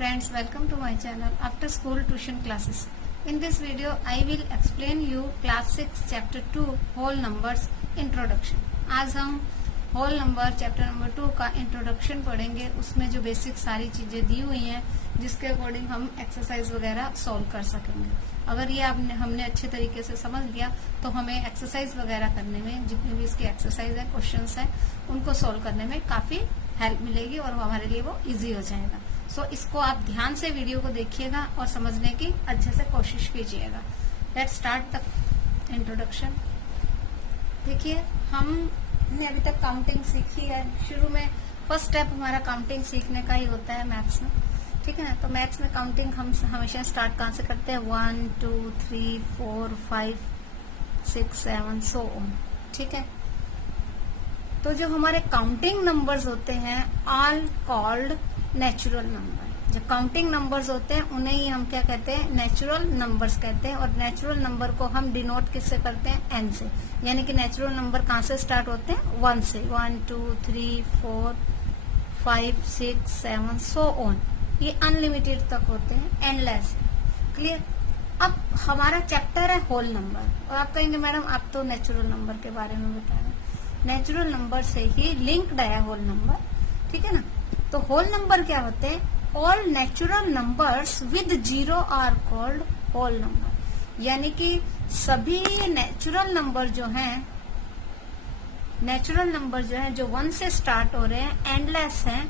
friends, welcome to my channel After School Tuition Classes. In this video I will explain you class 6 chapter 2 whole numbers introduction. आज हम whole number chapter number 2 का introduction पढ़ेंगे. उसमें जो basic सारी चीजें दी हुई हैं जिसके अकॉर्डिंग हम एक्सरसाइज वगैरह सॉल्व कर सकेंगे. अगर ये हमने अच्छे तरीके से समझ लिया तो हमें एक्सरसाइज वगैरह करने में, जितनी भी इसकी एक्सरसाइज है, क्वेश्चंस है, उनको सॉल्व करने में काफी हेल्प मिलेगी और हमारे लिए वो इजी हो जाएगा. सो इसको आप ध्यान से वीडियो को देखिएगा और समझने की अच्छे से कोशिश कीजिएगा. Let's start the introduction. देखिए, हमने अभी तक काउंटिंग सीखी है. शुरू में फर्स्ट स्टेप हमारा काउंटिंग सीखने का ही होता है मैथ्स में. ठीक है ना. तो मैथ्स में काउंटिंग हम हमेशा स्टार्ट कहाँ से करते हैं? 1 2 3 4 5 6 7 सो ऑन. ठीक है. तो जो हमारे काउंटिंग नंबर्स होते हैं ऑल कॉल्ड नेचुरल नंबर. जो काउंटिंग नंबर्स होते हैं उन्हें ही हम क्या कहते हैं? नेचुरल नंबर्स कहते हैं. और नेचुरल नंबर को हम डिनोट किससे करते हैं? एन से. यानी कि नेचुरल नंबर कहाँ से स्टार्ट होते हैं? 1 से. 1 2 3 4 5 6 7 सो ऑन. ये अनलिमिटेड तक होते हैं, एंडलेस. क्लियर. अब हमारा चैप्टर है होल नंबर. और आप कहेंगे मैडम आप तो नेचुरल नंबर के बारे में बता रहे हैं. नेचुरल नंबर से ही लिंक्ड है होल नंबर. ठीक है ना. तो होल नंबर क्या होते हैं? All natural numbers with zero are called whole number. यानी कि सभी नेचुरल नंबर जो हैं, जो 1 से स्टार्ट हो रहे हैं, एंडलेस हैं,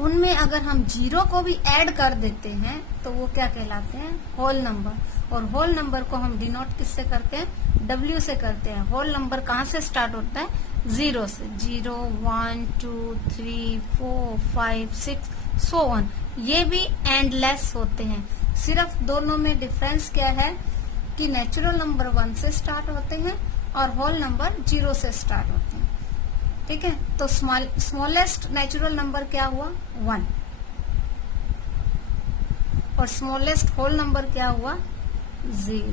उनमें अगर हम जीरो को भी ऐड कर देते हैं तो वो क्या कहलाते हैं? Whole number. और होल नंबर को हम डिनोट किससे करते हैं? W से करते हैं. होल नंबर कहाँ से स्टार्ट होता है? 0 से. 0 1 2 3 4 5 6 सो ऑन. ये भी एंडलेस होते हैं. सिर्फ दोनों में डिफरेंस क्या है कि नेचुरल नंबर 1 से स्टार्ट होते हैं और होल नंबर 0 से स्टार्ट होते हैं. ठीक है. तो स्मॉलेस्ट नेचुरल नंबर क्या हुआ? 1. और स्मॉलेस्ट होल नंबर क्या हुआ? 0.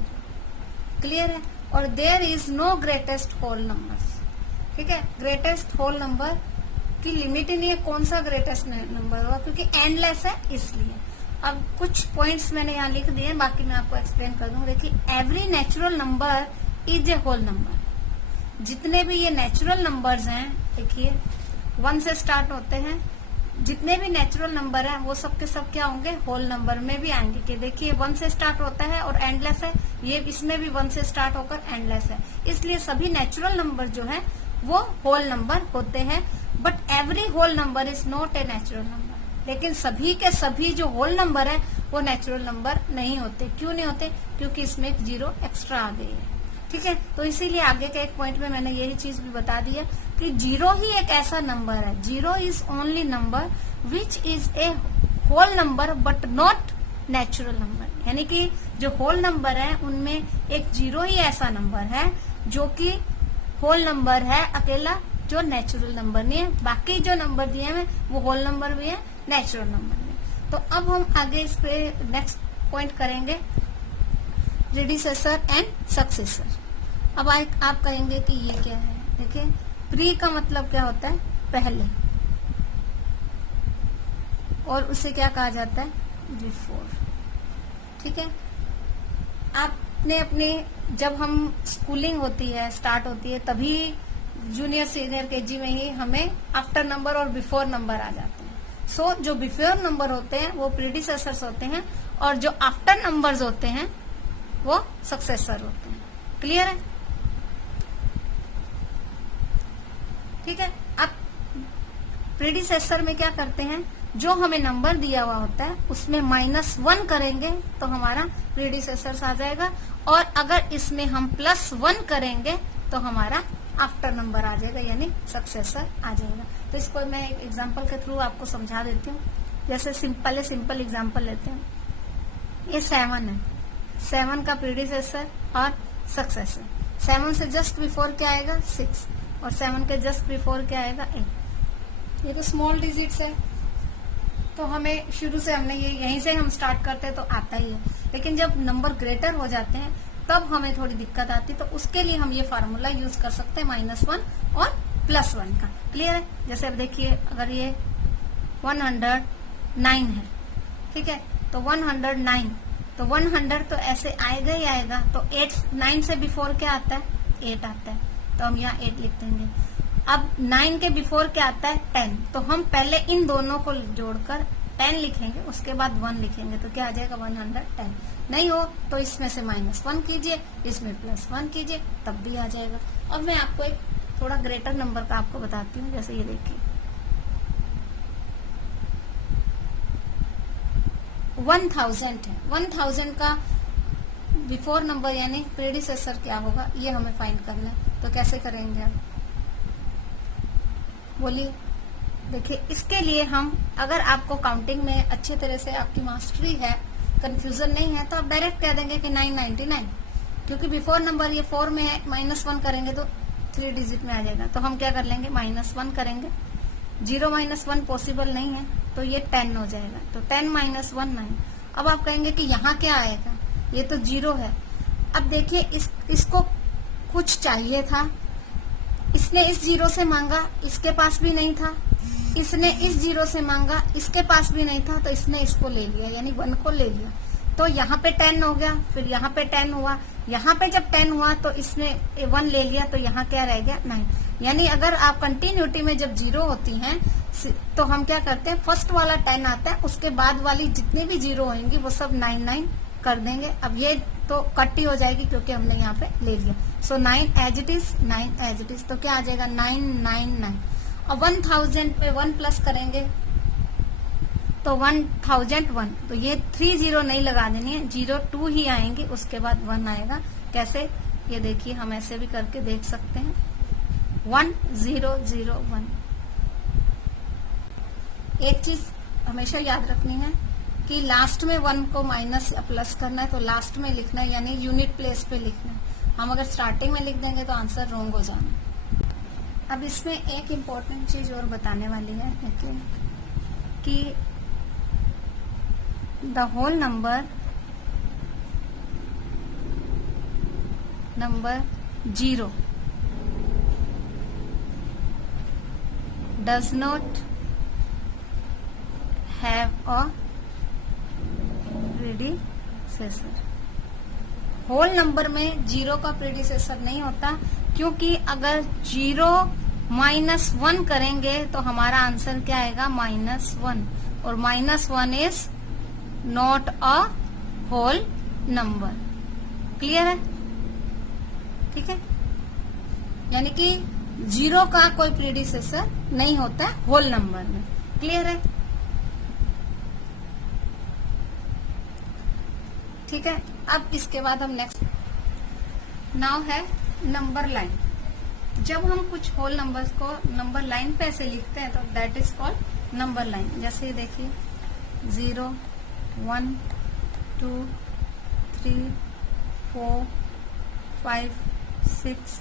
क्लियर है. और there is no greatest whole numbers. ठीक है. ग्रेटेस्ट होल नंबर की लिमिट ही नहीं है. कौन सा ग्रेटेस्ट नंबर होगा? क्योंकि एंडलेस है इसलिए. अब कुछ पॉइंट्स मैंने यहाँ लिख दिए, बाकी मैं आपको एक्सप्लेन कर दूंगा. देखिए, every natural number is a whole number. जितने भी ये नेचुरल नंबर्स हैं, देखिए 1 से स्टार्ट होते हैं, जितने भी नेचुरल नंबर हैं वो सब के सब क्या होंगे? होल नंबर में भी आएंगे. कि देखिए 1 से स्टार्ट होता है और एंडलेस है. ये इसमें भी 1 से स्टार्ट होकर एंडलेस है. इसलिए सभी नेचुरल नंबर जो है वो होल नंबर होते हैं. But every whole number is not a natural number. लेकिन सभी के सभी जो होल नंबर है वो नेचुरल नंबर नहीं होते. क्यों नहीं होते? क्योंकि इसमें एक जीरो एक्स्ट्रा आ गई है. ठीक है. तो इसीलिए आगे के एक पॉइंट में मैंने यही चीज भी बता दी है कि जीरो ही एक ऐसा नंबर है. Zero is only number which is a whole number but not natural number. यानी कि जो होल नंबर है उनमें एक जीरो ही ऐसा नंबर है जो कि होल नंबर है अकेला, जो नेचुरल नंबर नहीं है. बाकी जो नंबर दिए हैं वो होल नंबर भी है, नेचुरल नंबर भी. तो अब हम आगे इस पे नेक्स्ट पॉइंट करेंगे, प्रीडिसेसर एंड सक्सेसर. अब आप कहेंगे कि ये क्या है? देखिए, प्री का मतलब क्या होता है? पहले. और उसे क्या कहा जाता है? बिफोर. ठीक है. आपने अपने जब हम स्कूलिंग होती है, स्टार्ट होती है, तभी जूनियर सीनियर केजी में ही हमें आफ्टर नंबर और बिफोर नंबर आ जाते हैं. सो जो बिफोर नंबर होते हैं वो प्रीडिसेसर्स होते हैं और जो आफ्टर नंबर्स होते हैं वो सक्सेसर होते हैं. क्लियर है. ठीक है. अब प्रीडिसेसर में क्या करते हैं? जो हमें नंबर दिया हुआ होता है उसमें -1 करेंगे तो हमारा प्रीडिसेसर आ जाएगा. और अगर इसमें हम +1 करेंगे तो हमारा आफ्टर नंबर आ जाएगा, यानी सक्सेसर आ जाएगा. तो इसको मैं एक एग्जांपल के थ्रू आपको समझा देती हूँ. जैसे सिंपल एग्जांपल लेते हैं. ये 7 है. 7 का प्रीडिसेसर और सक्सेसर. 7 से जस्ट बिफोर क्या आएगा? 6. और 7 के जस्ट बिफोर क्या आएगा? 8. ये तो स्मॉल डिजिट्स है तो हमें शुरू से हमने ये यहीं से हम स्टार्ट करते हैं तो आता ही है. लेकिन जब नंबर ग्रेटर हो जाते हैं तब हमें थोड़ी दिक्कत आती है. तो उसके लिए हम ये फार्मूला यूज कर सकते हैं -1 और +1 का. क्लियर है. जैसे अब देखिए, अगर ये 100 9 है, ठीक है। तो 109, तो 100 तो ऐसे आएगा ही आएगा। तो 9 से बिफोर क्या आता है? 8 आता है, तो हम यहाँ 8 लिख देंगे। अब 9 के बिफोर क्या आता है? 10, तो हम पहले इन दोनों को जोड़कर 10 लिखेंगे, उसके बाद 1 लिखेंगे, तो क्या आ जाएगा? 110। नहीं हो तो इसमें से -1 कीजिए, इसमें +1 कीजिए, तब भी आ जाएगा। अब मैं आपको एक थोड़ा ग्रेटर नंबर का आपको बताती हूँ, जैसे ये देखिए 1000 है। 1000 का बिफोर नंबर यानी प्रेडिसेसर क्या होगा, ये हमें फाइंड करना है। तो कैसे करेंगे आप, बोलिए। देखिए, इसके लिए हम, अगर आपको काउंटिंग में अच्छे तरह से आपकी मास्टरी है, कंफ्यूजन नहीं है, तो आप डायरेक्ट कह देंगे कि 999, क्योंकि बिफोर नंबर ये 4 में है, -1 करेंगे तो 3 डिजिट में आ जाएगा। तो हम क्या कर लेंगे? -1 करेंगे। 0 - 1 पॉसिबल नहीं है, तो ये 10 हो जाएगा। तो 10 - 1 9। अब आप कहेंगे कि यहाँ क्या आएगा, ये तो 0 है। अब देखिए, इसको कुछ चाहिए था, इसने इस 0 से मांगा, इसके पास भी नहीं था। इसने इस 0 से मांगा, इसके पास भी नहीं था, तो इसने इसको ले लिया, यानी 1 को ले लिया। तो यहाँ पे 10 हो गया, फिर यहाँ पे 10 हुआ, यहाँ पे जब 10 हुआ तो इसने 1 ले लिया, तो यहाँ क्या रह गया? 9। यानी अगर आप कंटिन्यूटी में जब 0 होती हैं तो हम क्या करते हैं, फर्स्ट वाला 10 आता है, उसके बाद वाली जितनी भी 0 होंगी वो सब 9 कर देंगे। अब ये तो कट ही हो जाएगी क्योंकि हमने यहाँ पे ले लिया। So 9 as it is, 9 as it is, तो क्या आ जाएगा? 999। और 1000 पे 1 प्लस करेंगे तो 1001। तो ये 30 नहीं लगा देनी है, 02 ही आएंगे, उसके बाद 1 आएगा। कैसे? ये देखिए, हम ऐसे भी करके देख सकते हैं। 1001। एक चीज हमेशा याद रखनी है कि लास्ट में 1 को माइनस या प्लस करना है तो लास्ट में लिखना है, यानी यूनिट प्लेस पे लिखना है। हम अगर स्टार्टिंग में लिख देंगे तो आंसर रॉन्ग हो जाना। अब इसमें एक इम्पोर्टेंट चीज और बताने वाली है कि the whole number 0 does not have a predecessor। Whole number में 0 का प्रेडिसेसर नहीं होता, क्योंकि अगर 0 - 1 करेंगे तो हमारा आंसर क्या आएगा? -1, और -1 is not a whole number. Clear है? ठीक है, यानी कि 0 का कोई प्रेडिसेसर नहीं होता है होल नंबर में। क्लियर है? ठीक है। अब इसके बाद हम नेक्स्ट नाउ है नंबर लाइन। जब हम कुछ होल नंबर्स को नंबर लाइन पे ऐसे लिखते हैं तो that is called number line. जैसे देखिए 0 1 2 3 4 5 6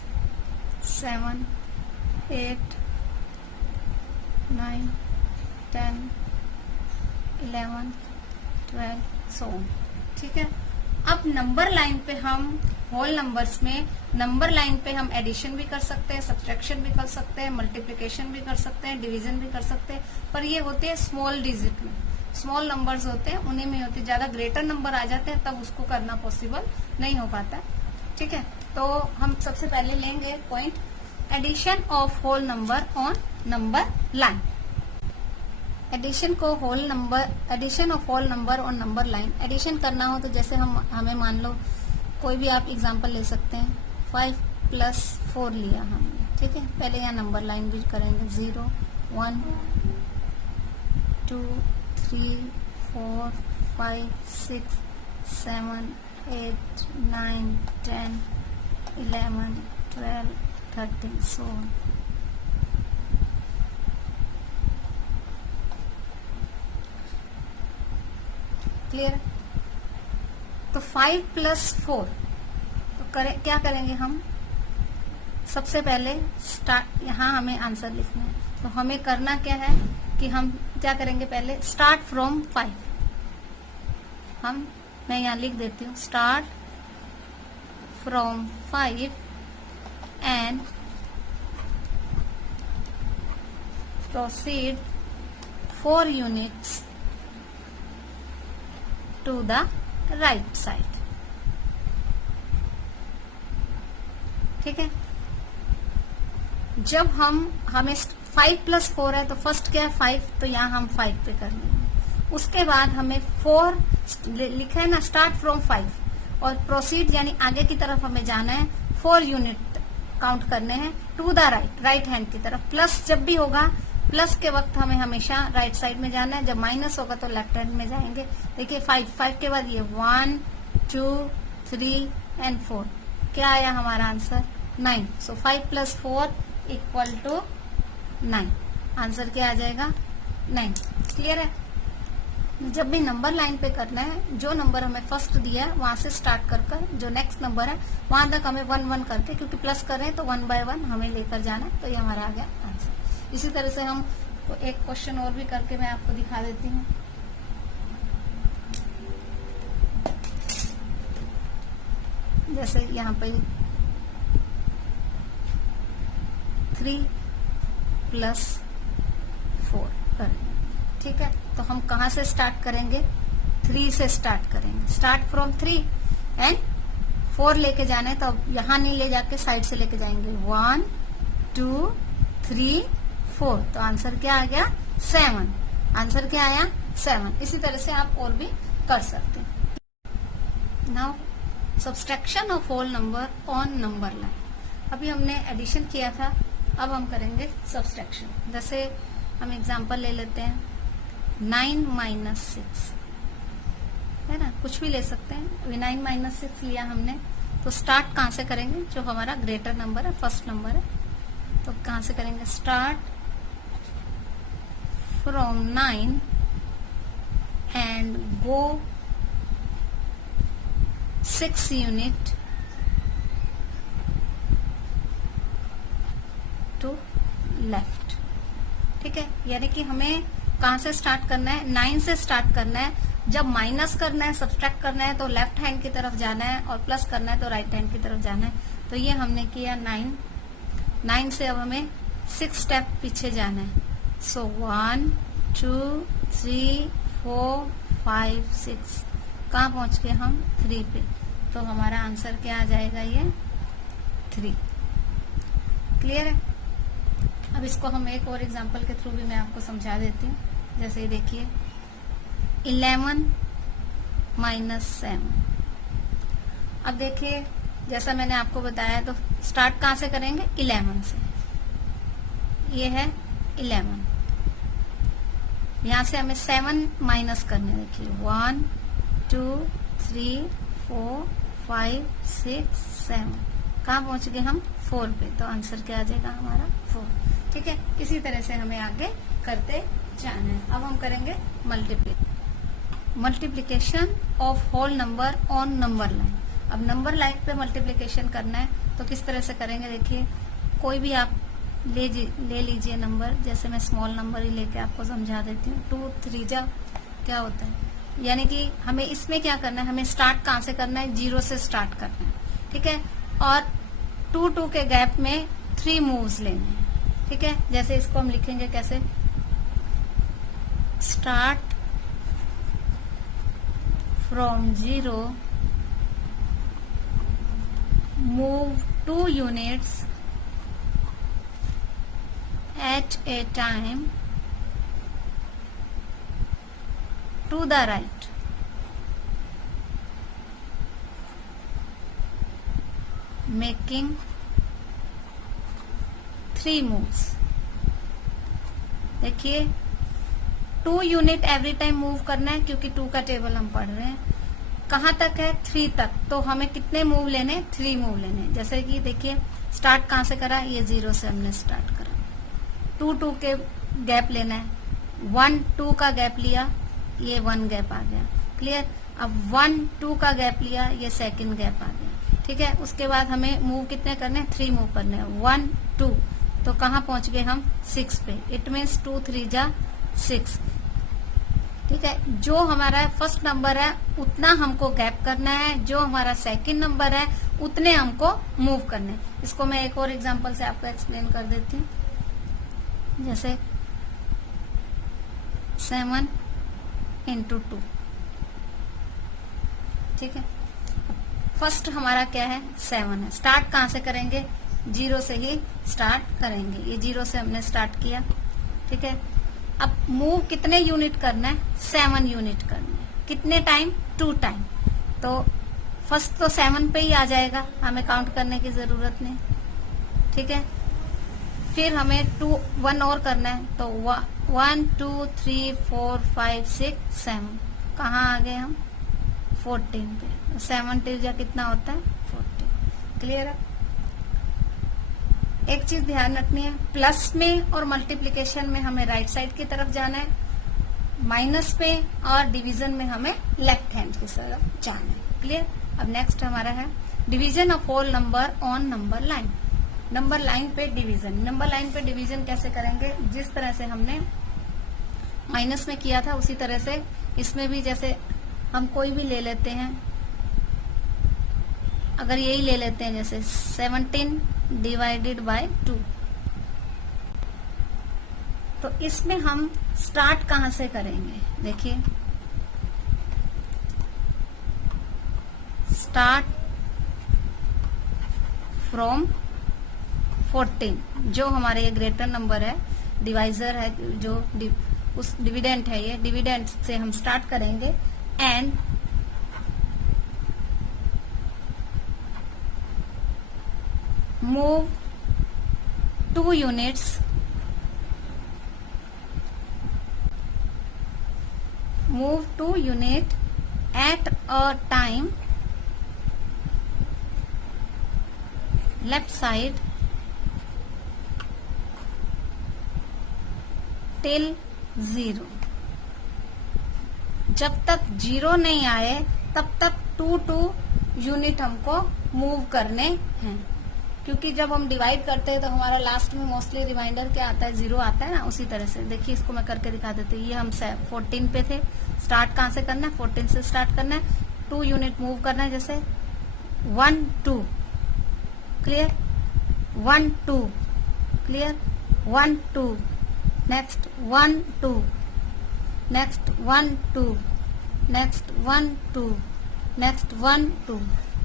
7 8 9 10 11 12 सो ऑन। ठीक है। अब नंबर लाइन पे हम होल नंबर्स में नंबर लाइन पे हम एडिशन भी कर सकते हैं, सब्ट्रैक्शन भी कर सकते हैं, मल्टीप्लिकेशन भी कर सकते हैं, डिवीजन भी कर सकते हैं, पर ये होते हैं स्मॉल डिजिट में। स्मॉल नंबर्स होते हैं उन्हीं में होती है, ज्यादा ग्रेटर नंबर आ जाते हैं तब उसको करना पॉसिबल नहीं हो पाता। ठीक है, तो हम सबसे पहले लेंगे point addition of whole number on number line. Addition को whole number, addition of whole number और नंबर लाइन। एडिशन करना हो तो जैसे हमें मान लो कोई भी आप एग्जांपल ले सकते हैं, 5 + 4 लिया हमने। ठीक है, पहले यहाँ नंबर लाइन भी करेंगे 0 1 2 3 4 5 6 7 8 9 10 11 12 13 सो ऑन। क्लियर? तो 5 + 4 तो क्या करेंगे हम? सबसे पहले स्टार्ट, यहाँ हमें आंसर लिखना है, तो हमें करना क्या है कि हम क्या करेंगे, पहले स्टार्ट फ्रॉम 5। मैं यहाँ लिख देती हूँ start from 5 and proceed 4 units to the right side. ठीक है, जब हमें 5 प्लस 4 है तो फर्स्ट क्या है 5, तो यहाँ हम 5 पे कर लेंगे। उसके बाद हमें 4 लिखा है ना, स्टार्ट फ्रॉम 5 और प्रोसीड यानी आगे की तरफ हमें जाना है, 4 यूनिट काउंट करने हैं टू द राइट हैंड की तरफ। प्लस जब भी होगा, प्लस के वक्त हमें हमेशा राइट साइड में जाना है, जब माइनस होगा तो लेफ्ट हैंड में जाएंगे। देखिए 5 के बाद ये 1 2 3 एंड 4, क्या आया हमारा answer 9। So 5 plus 4 equal to 9। Answer क्या आ जाएगा 9। क्लियर है। जब भी नंबर लाइन पे करना है, जो नंबर हमें फर्स्ट दिया है वहां से स्टार्ट कर जो नेक्स्ट नंबर है वहां तक हमें 1 1 करके, क्योंकि प्लस कर रहे हैं तो 1 बाय 1 हमें लेकर जाना है। तो ये हमारा आ गया आंसर। इसी तरह से हम एक क्वेश्चन और भी करके मैं आपको दिखा देती हूँ। जैसे यहाँ पे 3 प्लस 4 करेंगे। ठीक है, तो हम कहाँ से स्टार्ट करेंगे, 3 से स्टार्ट करेंगे। स्टार्ट फ्रॉम 3 एंड 4 लेके जाना है, तो यहाँ नहीं ले जाके साइड से लेके जाएंगे। 1 2 3 4, तो आंसर क्या आ गया 7। आंसर क्या आया 7। इसी तरह से आप और भी कर सकते हैं। Now subtraction of whole number on number line. अभी हमने एडिशन किया था, अब हम करेंगे सब्सट्रैक्शन। जैसे हम एग्जांपल ले लेते हैं 9 माइनस 6, है ना, कुछ भी ले सकते हैं। अभी 9 माइनस 6 लिया हमने, तो स्टार्ट कहाँ से करेंगे, जो हमारा ग्रेटर नंबर है, फर्स्ट नंबर है, तो कहाँ से करेंगे, start from 9 and go 6 unit to left. ठीक है, यानी कि हमें कहां से स्टार्ट करना है, 9 से स्टार्ट करना है। जब माइनस करना है, सब्सट्रैक्ट करना है तो लेफ्ट हैंड की तरफ जाना है, और प्लस करना है तो राइट हैंड की तरफ जाना है। तो ये हमने किया 9 से अब हमें 6 स्टेप पीछे जाना है। सो 1 2 3 4 5 6, कहाँ पहुंच गए हम 3 पे, तो हमारा आंसर क्या आ जाएगा, ये 3। क्लियर है। अब इसको हम एक और एग्जांपल के थ्रू भी मैं आपको समझा देती हूँ। जैसे ये देखिए 11 माइनस 7। अब देखिए जैसा मैंने आपको बताया, तो स्टार्ट कहाँ से करेंगे, 11 से। ये है 11, यहाँ से हमें 7 माइनस करने। देखिए 1 2 3 4 5 6 7, कहाँ पहुंच गए हम 4 पे, तो आंसर क्या आ जाएगा हमारा 4। ठीक है, इसी तरह से हमें आगे करते जाना है। अब हम करेंगे multiplication of whole number on number line. अब नंबर लाइन पे मल्टीप्लीकेशन करना है, तो किस तरह से करेंगे, देखिए कोई भी आप ले लीजिए नंबर। जैसे मैं स्मॉल नंबर ही लेके आपको समझा देती हूँ। 2 3 जा क्या होता है, यानी कि हमें इसमें क्या करना है, हमें स्टार्ट कहाँ से करना है, 0 से स्टार्ट करना है। ठीक है, और 2 2 के गैप में 3 मूव्स लेने हैं। ठीक है, जैसे इसको हम लिखेंगे कैसे, start from 0 move 2 units at a time to the right. Making 3 moves. देखिए 2 यूनिट एवरी टाइम मूव करना है, क्योंकि 2 का टेबल हम पढ़ रहे हैं। कहाँ तक है, 3 तक, तो हमें कितने मूव लेने, 3 मूव लेने। जैसे कि देखिए स्टार्ट कहाँ से करा, ये 0 से हमने स्टार्ट करा। 2 2 के गैप लेना है, 1 2 का गैप लिया, ये 1 गैप आ गया। क्लियर। अब 1 2 का गैप लिया, ये सेकंड गैप आ गया। ठीक है, उसके बाद हमें मूव कितने करने हैं, 3 मूव करने हैं। 1 2, तो कहाँ पहुंच गए हम 6 पे। इट मीन्स 2 3 जा 6। ठीक है, जो हमारा फर्स्ट नंबर है उतना हमको गैप करना है, जो हमारा सेकंड नंबर है उतने हमको मूव करने हैं। इसको मैं एक और एग्जांपल से आपको एक्सप्लेन कर देती हूँ। जैसे 7 into 2, ठीक है। फर्स्ट हमारा क्या है 7 है। स्टार्ट कहाँ से करेंगे, 0 से ही स्टार्ट करेंगे। ये 0 से हमने स्टार्ट किया, ठीक है। अब मूव कितने यूनिट करना है, 7 यूनिट करना है। कितने टाइम, 2 टाइम। तो फर्स्ट तो 7 पे ही आ जाएगा, हमें काउंट करने की जरूरत नहीं, ठीक है। फिर हमें 1 और करना है, तो 1 2 3 4 5 6 7 कहाँ आ गए हम, 14 पे। 7 टिल कितना होता है 14। क्लियर है। एक चीज ध्यान रखनी है, प्लस में और मल्टीप्लिकेशन में हमें राइट साइड की तरफ जाना है, माइनस में और डिवीजन में हमें लेफ्ट हैंड की तरफ जाना है। क्लियर। अब नेक्स्ट हमारा है division of whole number on number line. Number line पे डिवीजन। नंबर लाइन पे डिवीजन कैसे करेंगे, जिस तरह से हमने माइनस में किया था उसी तरह से इसमें भी, जैसे हम कोई भी ले लेते हैं, अगर यही ले लेते हैं जैसे 17 डिवाइडेड बाय 2, तो इसमें हम स्टार्ट कहां से करेंगे, देखिए स्टार्ट फ्रॉम 14, जो हमारे ये ग्रेटर नंबर है, डिवाइजर है, जो उस डिविडेंट है, ये डिविडेंट से हम स्टार्ट करेंगे and move 2 units at a time left side till 0। जब तक 0 नहीं आए तब तक 2 यूनिट हमको मूव करने हैं, क्योंकि जब हम डिवाइड करते हैं तो हमारा लास्ट में मोस्टली रिमाइंडर क्या आता है, 0 आता है ना। उसी तरह से देखिए, इसको मैं करके दिखा देती हूँ। ये हम 14 पे थे, स्टार्ट कहाँ से करना है, 14 से स्टार्ट करना है, 2 यूनिट मूव करना है, जैसे 1 2। Clear. 1 2 clear. 1 2 next 1 2 next 1 2 next 1 2 next 1 2।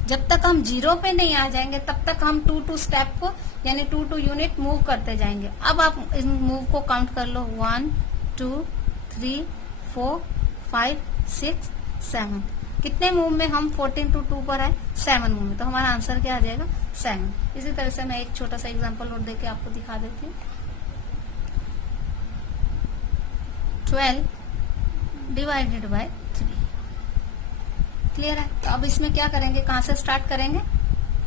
जब तक हम 0 पे नहीं आ जाएंगे तब तक हम 2 स्टेप को यानी 2 यूनिट मूव करते जाएंगे। अब आप इस मूव को काउंट कर लो, 1 2 3 4 5 6 7। कितने मूव में हम 14 to 2 पर है, 7 मूव में। तो हमारा आंसर क्या आ जाएगा, 7। इसी तरह से मैं एक छोटा सा एग्जांपल और देके आपको दिखा देती हूँ। 12 डिवाइडेड बाय 3। क्लियर है। तो अब इसमें क्या करेंगे, कहां से स्टार्ट करेंगे,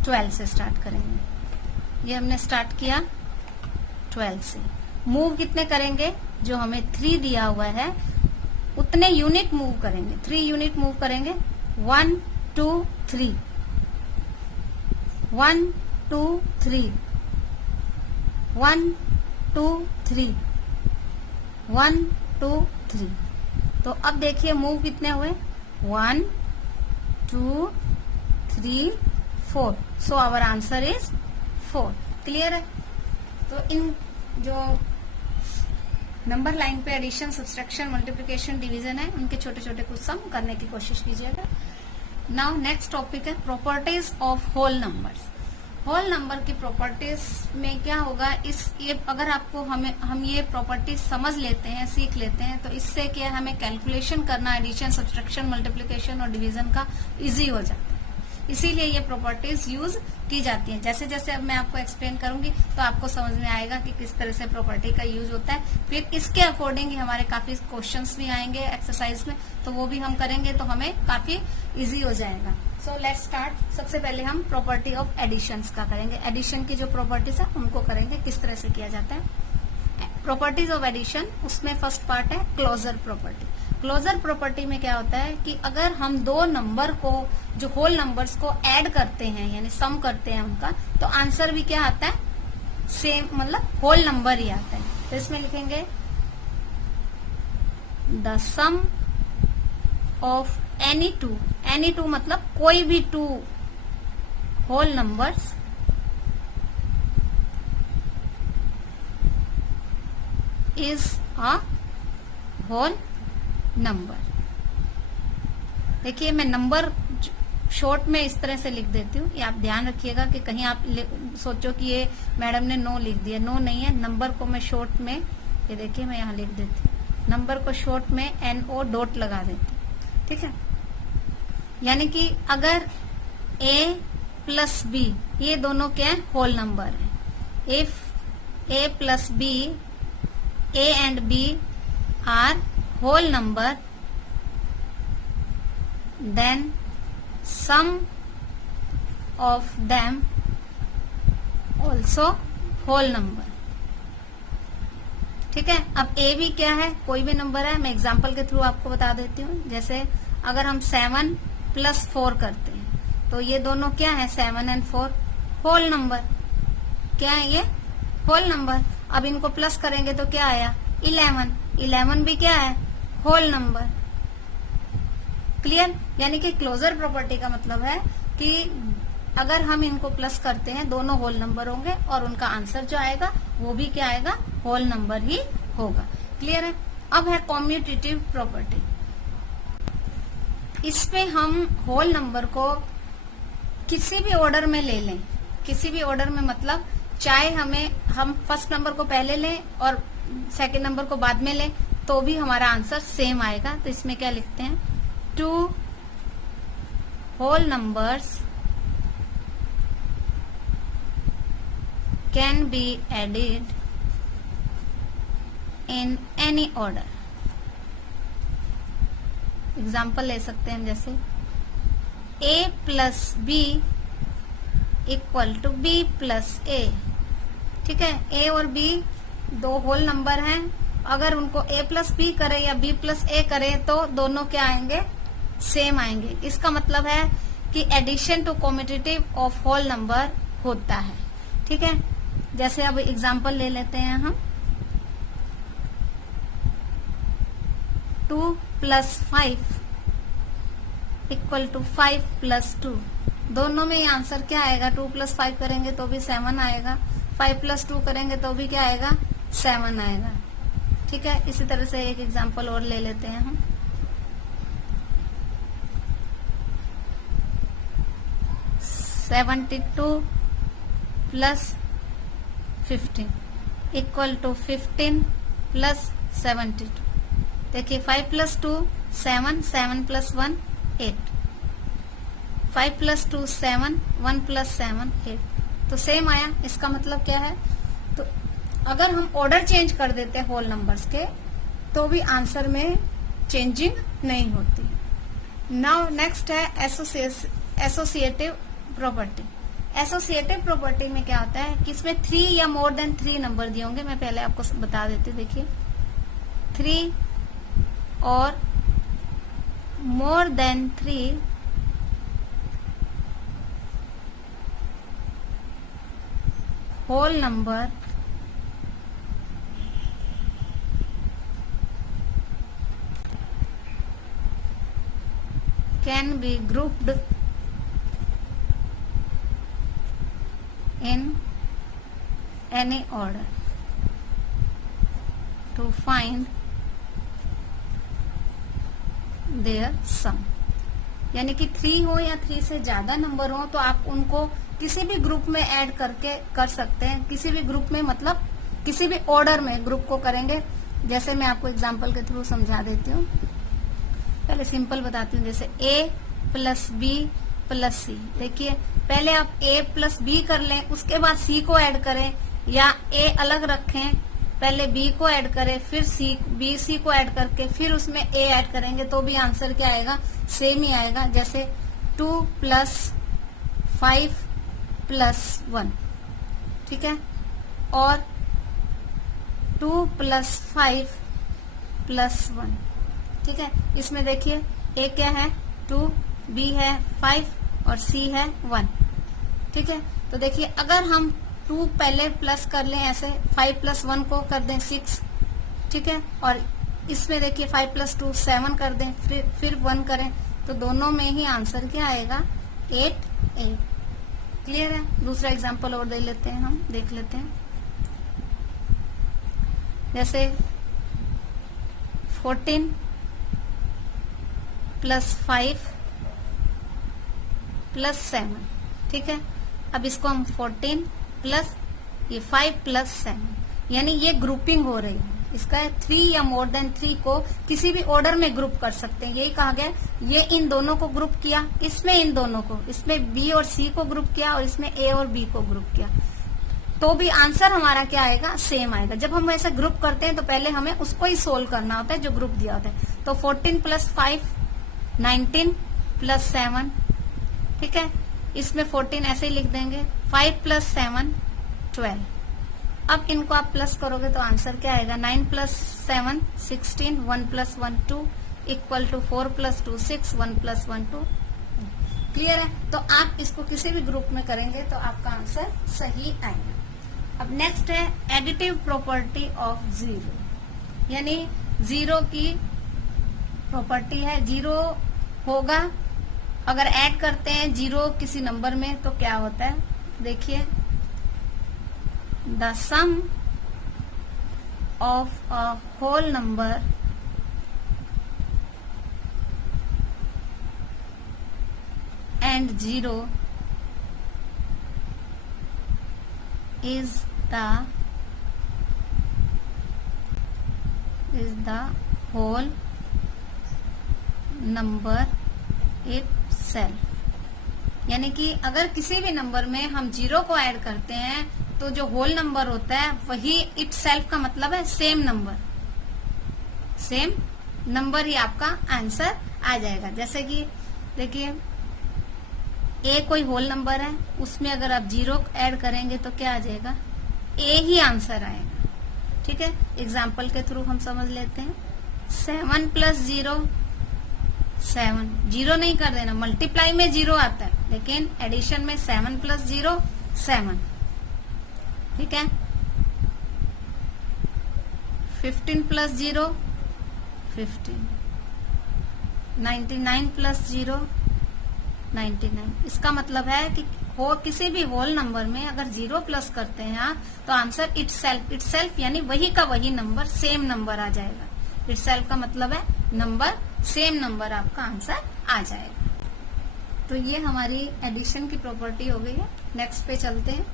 12 से स्टार्ट करेंगे। ये हमने स्टार्ट किया 12 से। मूव कितने करेंगे, जो हमें 3 दिया हुआ है उतने यूनिट मूव करेंगे, 3 यूनिट मूव करेंगे। 1 2 3 1 2 3 1 2 3 1 2 3। तो अब देखिए मूव कितने हुए, 1 2 3 4। So our answer is 4। Clear है। तो इन जो नंबर लाइन पे एडिशन, सब्सट्रैक्शन, मल्टीप्लिकेशन, डिवीजन है, उनके छोटे छोटे कुछ सम करने की कोशिश कीजिएगा। नाउ नेक्स्ट टॉपिक है properties of whole numbers. Whole number की प्रॉपर्टीज में क्या होगा, ये अगर आपको हम ये प्रॉपर्टीज समझ लेते हैं, सीख लेते हैं, तो इससे क्या हमें कैलकुलेशन करना एडिशन, सब्सट्रैक्शन, मल्टीप्लिकेशन और डिवीजन का इजी हो जाता है। इसीलिए ये प्रॉपर्टीज यूज की जाती हैं। जैसे जैसे अब मैं आपको एक्सप्लेन करूंगी तो आपको समझ में आएगा कि किस तरह से प्रॉपर्टी का यूज होता है। फिर इसके अकॉर्डिंग ही हमारे काफी क्वेश्चंस भी आएंगे एक्सरसाइज में, तो वो भी हम करेंगे तो हमें काफी इजी हो जाएगा। So let's start. सबसे पहले हम प्रॉपर्टी ऑफ एडिशन का करेंगे। एडिशन की जो प्रॉपर्टीज है उनको करेंगे, किस तरह से किया जाता है। प्रॉपर्टीज ऑफ एडिशन, उसमें फर्स्ट पार्ट है क्लोजर प्रॉपर्टी। क्लोजर प्रॉपर्टी में क्या होता है कि अगर हम 2 नंबर को, जो होल नंबर्स को ऐड करते हैं यानी सम करते हैं उनका, तो आंसर भी क्या आता है, सेम, मतलब होल नंबर ही आता है। तो इसमें लिखेंगे the sum of any two मतलब कोई भी 2 whole numbers is a whole number. देखिए मैं नंबर शॉर्ट में इस तरह से लिख देती हूँ, ये आप ध्यान रखिएगा कि कहीं आप सोचो कि ये मैडम ने नो लिख दिया, नो नहीं है। नंबर को मैं शॉर्ट में, ये देखिए मैं यहाँ लिख देती हूँ, नंबर को शॉर्ट में NO डॉट लगा देती हूँ, ठीक है। यानी कि अगर A प्लस B ये दोनों क्या है, होल नंबर है। If A plus B, A and B are whole number, then sum of them also whole number, ठीक है। अब A भी क्या है, कोई भी नंबर है, मैं एग्जांपल के थ्रू आपको बता देती हूँ। जैसे अगर हम 7 प्लस 4 करते हैं तो ये दोनों क्या है, 7 एंड 4 होल नंबर, क्या है ये, होल नंबर। अब इनको प्लस करेंगे तो क्या आया, 11, 11 भी क्या है, होल नंबर। क्लियर। यानी कि क्लोजर प्रॉपर्टी का मतलब है कि अगर हम इनको प्लस करते हैं दोनों होल नंबर होंगे और उनका आंसर जो आएगा वो भी क्या आएगा, होल नंबर ही होगा। क्लियर है। अब है कॉम्यूटेटिव प्रॉपर्टी। इसमें हम होल नंबर को किसी भी ऑर्डर में ले लें, किसी भी ऑर्डर में मतलब चाहे हम फर्स्ट नंबर को पहले लें और सेकंड नंबर को बाद में लें तो भी हमारा आंसर सेम आएगा। तो इसमें क्या लिखते हैं, 2 whole numbers can be added in any order. Example ले सकते हैं, जैसे A plus B equal to B plus A, ठीक है। A और B दो होल नंबर हैं, अगर उनको A प्लस B करे या B प्लस A करे तो दोनों क्या आएंगे, सेम आएंगे। इसका मतलब है कि addition to commutative of whole number होता है, ठीक है। जैसे अब एग्जाम्पल ले लेते हैं हम, 2 प्लस 5 इक्वल टू 5 प्लस 2, दोनों में आंसर क्या आएगा, 2 प्लस 5 करेंगे तो भी 7 आएगा, 5 प्लस 2 करेंगे तो भी क्या आएगा, 7 आएगा, ठीक है। इसी तरह से एक एग्जांपल और ले लेते हैं हम, 72 प्लस 15 इक्वल टू 15 प्लस 72। देखिए 5 प्लस 2 7, 7 प्लस 1 8, 5 प्लस 2 7, 1 प्लस 7 8, तो सेम आया। इसका मतलब क्या है, तो अगर हम ऑर्डर चेंज कर देते हैं होल नंबर्स के तो भी आंसर में चेंजिंग नहीं होती। नाउ नेक्स्ट है एसोसिएटिव प्रॉपर्टी। एसोसिएटिव प्रॉपर्टी में क्या होता है कि इसमें 3 या मोर देन 3 नंबर दिए होंगे। मैं पहले आपको बता देती हूँ, देखिए 3 और more than 3 whole number can be grouped in any order to find their sum। यानी कि 3 हो या 3 से ज्यादा नंबर हो तो आप उनको किसी भी ग्रुप में ऐड करके कर सकते हैं। किसी भी ग्रुप में मतलब किसी भी ऑर्डर में ग्रुप को करेंगे। जैसे मैं आपको एग्जांपल के थ्रू समझा देती हूँ, पहले सिंपल बताती हूँ। जैसे A plus B plus C, देखिए पहले आप A प्लस B कर लें, उसके बाद C को ऐड करें, या A अलग रखें, पहले B को ऐड करें, फिर B C को ऐड करके फिर उसमें A ऐड करेंगे तो भी आंसर क्या आएगा, सेम ही आएगा। जैसे 2 प्लस 5 प्लस 1, ठीक है, और 2 प्लस 5 प्लस 1, ठीक है। इसमें देखिए A क्या है 2, B है 5 और C है 1, ठीक है। तो देखिए अगर हम 2 पहले प्लस कर लें, ऐसे 5 प्लस 1 को कर दें 6, ठीक है, और इसमें देखिए 5 प्लस 2 7 कर दें, फिर 1 करें, तो दोनों में ही आंसर क्या आएगा 8 8। क्लियर है। दूसरा एग्जांपल और दे लेते हैं, हम देख लेते हैं। जैसे 14 प्लस 5 प्लस 7, ठीक है। अब इसको हम 14 प्लस ये 5 प्लस 7, यानी ये ग्रुपिंग हो रही है। इसका 3 या मोर देन 3 को किसी भी ऑर्डर में ग्रुप कर सकते हैं, यही कहा गया। ये इन दोनों को ग्रुप किया, इसमें इन दोनों को, इसमें बी और सी को ग्रुप किया और इसमें ए और बी को ग्रुप किया, तो भी आंसर हमारा क्या आएगा, सेम आएगा। जब हम ऐसे ग्रुप करते हैं तो पहले हमें उसको ही सोल्व करना होता है जो ग्रुप दिया होता है। तो 14 प्लस 5 19 प्लस 7, ठीक है। इसमें 14 ऐसे ही लिख देंगे, 5 प्लस 7 12। अब इनको आप प्लस करोगे तो आंसर क्या आएगा, 9 plus 7 16, 1 plus 1 2 equal to 4 plus 2 6, 1 plus 1 2। Clear है। तो आप इसको किसी भी ग्रुप में करेंगे तो आपका आंसर सही आएगा। अब नेक्स्ट है एडिटिव प्रॉपर्टी ऑफ जीरो, यानी जीरो की प्रॉपर्टी है। जीरो होगा अगर ऐड करते हैं जीरो किसी नंबर में तो क्या होता है, देखिए, the sum of a whole number and zero is the whole number itself, यानी कि अगर किसी भी नंबर में हम जीरो को ऐड करते हैं तो जो होल नंबर होता है वही itself का मतलब है सेम नंबर, सेम नंबर ही आपका आंसर आ जाएगा। जैसे कि देखिए ए कोई होल नंबर है, उसमें अगर आप जीरो ऐड करेंगे तो क्या आ जाएगा, ए ही आंसर आएगा, ठीक है। एग्जाम्पल के थ्रू हम समझ लेते हैं। 7 प्लस 0 7, जीरो नहीं कर देना, मल्टीप्लाई में जीरो आता है लेकिन एडिशन में 7 प्लस 0 7, ठीक है। 15 प्लस 0 15, 99 प्लस 0 99। इसका मतलब है कि किसी भी होल नंबर में अगर जीरो प्लस करते हैं आप तो आंसर इटसेल्फ यानी वही का वही नंबर, सेम नंबर आ जाएगा। इटसेल्फ का मतलब है नंबर, सेम नंबर आपका आंसर आ जाएगा। तो ये हमारी एडिशन की प्रॉपर्टी हो गई है। नेक्स्ट पे चलते हैं।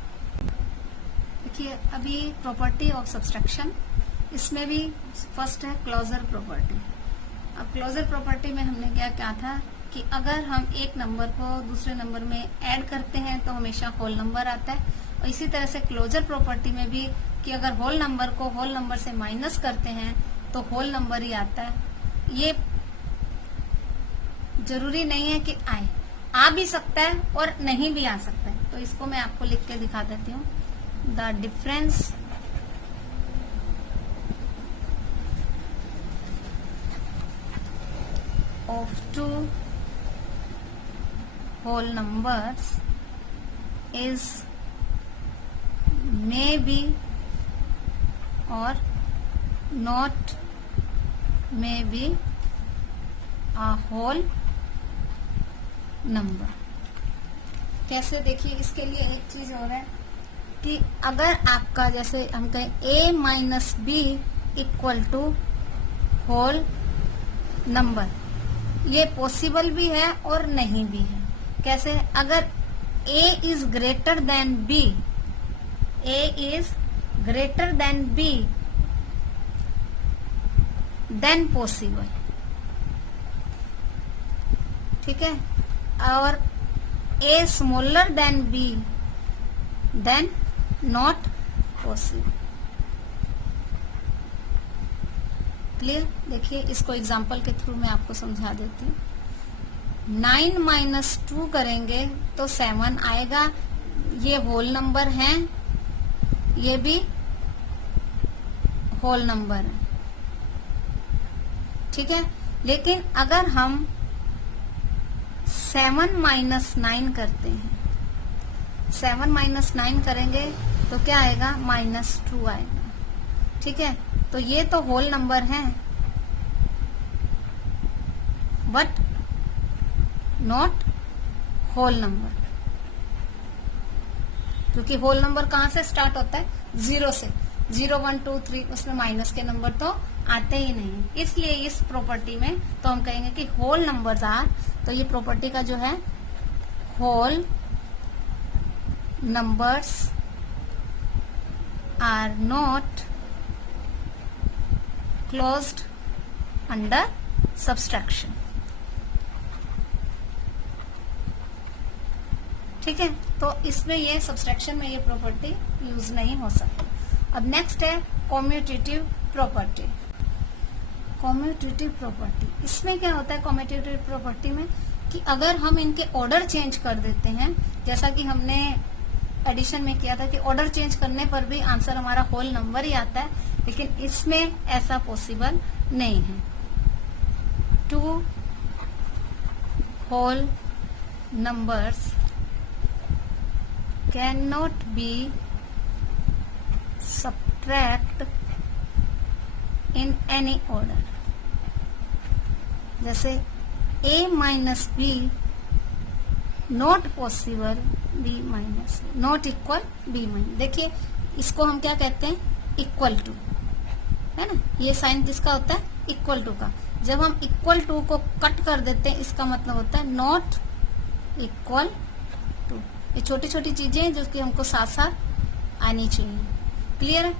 देखिए अभी प्रॉपर्टी ऑफ सब्सट्रैक्शन, इसमें भी फर्स्ट है क्लोजर प्रॉपर्टी। अब क्लोजर प्रॉपर्टी में हमने क्या क्या था कि अगर हम एक नंबर को दूसरे नंबर में ऐड करते हैं तो हमेशा होल नंबर आता है, और इसी तरह से क्लोजर प्रॉपर्टी में भी कि अगर होल नंबर को होल नंबर से माइनस करते हैं तो होल नंबर ही आता है। ये जरूरी नहीं है कि आए, आ भी सकता है और नहीं भी आ सकता है। तो इसको मैं आपको लिख के दिखा देती हूँ। The difference of two whole numbers is may be or not may be a whole number। कैसे, देखिए इसके लिए एक चीज और है कि अगर आपका जैसे हम कहें a minus B equal to whole number, ये पॉसिबल भी है और नहीं भी है। कैसे, अगर a is greater than b, a is greater than b then possible, ठीक है, और a smaller than b then not possible. Clear. देखिए इसको एग्जांपल के थ्रू मैं आपको समझा देती हूँ। 9 माइनस 2 करेंगे तो 7 आएगा, ये होल नंबर है, ये भी होल नंबर है, ठीक है। लेकिन अगर हम 7 माइनस 9 करते हैं, 7 माइनस 9 करेंगे तो क्या आएगा, -2 आएगा, ठीक है। तो ये तो होल नंबर है बट नॉट होल नंबर, क्योंकि होल नंबर कहां से स्टार्ट होता है, 0 से। 0 1 2 3 उसमें माइनस के नंबर तो आते ही नहीं। इसलिए इस प्रॉपर्टी में तो हम कहेंगे कि होल नंबर्स आर, तो ये प्रॉपर्टी का जो है whole numbers are not closed under subtraction। ठीक है, तो इसमें ये सब्सट्रैक्शन में ये प्रॉपर्टी यूज नहीं हो सकती। अब नेक्स्ट है कॉम्यूटेटिव प्रॉपर्टी। कॉम्यूटेटिव प्रॉपर्टी, इसमें क्या होता है कॉम्यूटेटिव प्रॉपर्टी में कि अगर हम इनके ऑर्डर चेंज कर देते हैं, जैसा कि हमने एडिशन में किया था कि ऑर्डर चेंज करने पर भी आंसर हमारा होल नंबर ही आता है, लेकिन इसमें ऐसा पॉसिबल नहीं है। 2 होल नंबर्स cannot be subtract in any order। जैसे a minus B not possible, b minus not equal b minus. देखिए इसको हम क्या कहते हैं, इक्वल टू, है ना, ये साइन किसका होता है, इक्वल टू का। जब हम इक्वल टू को कट कर देते हैं इसका मतलब होता है नॉट इक्वल टू। ये छोटी छोटी चीजें हैं जो कि हमको साथ साथ आनी चाहिए। क्लियर है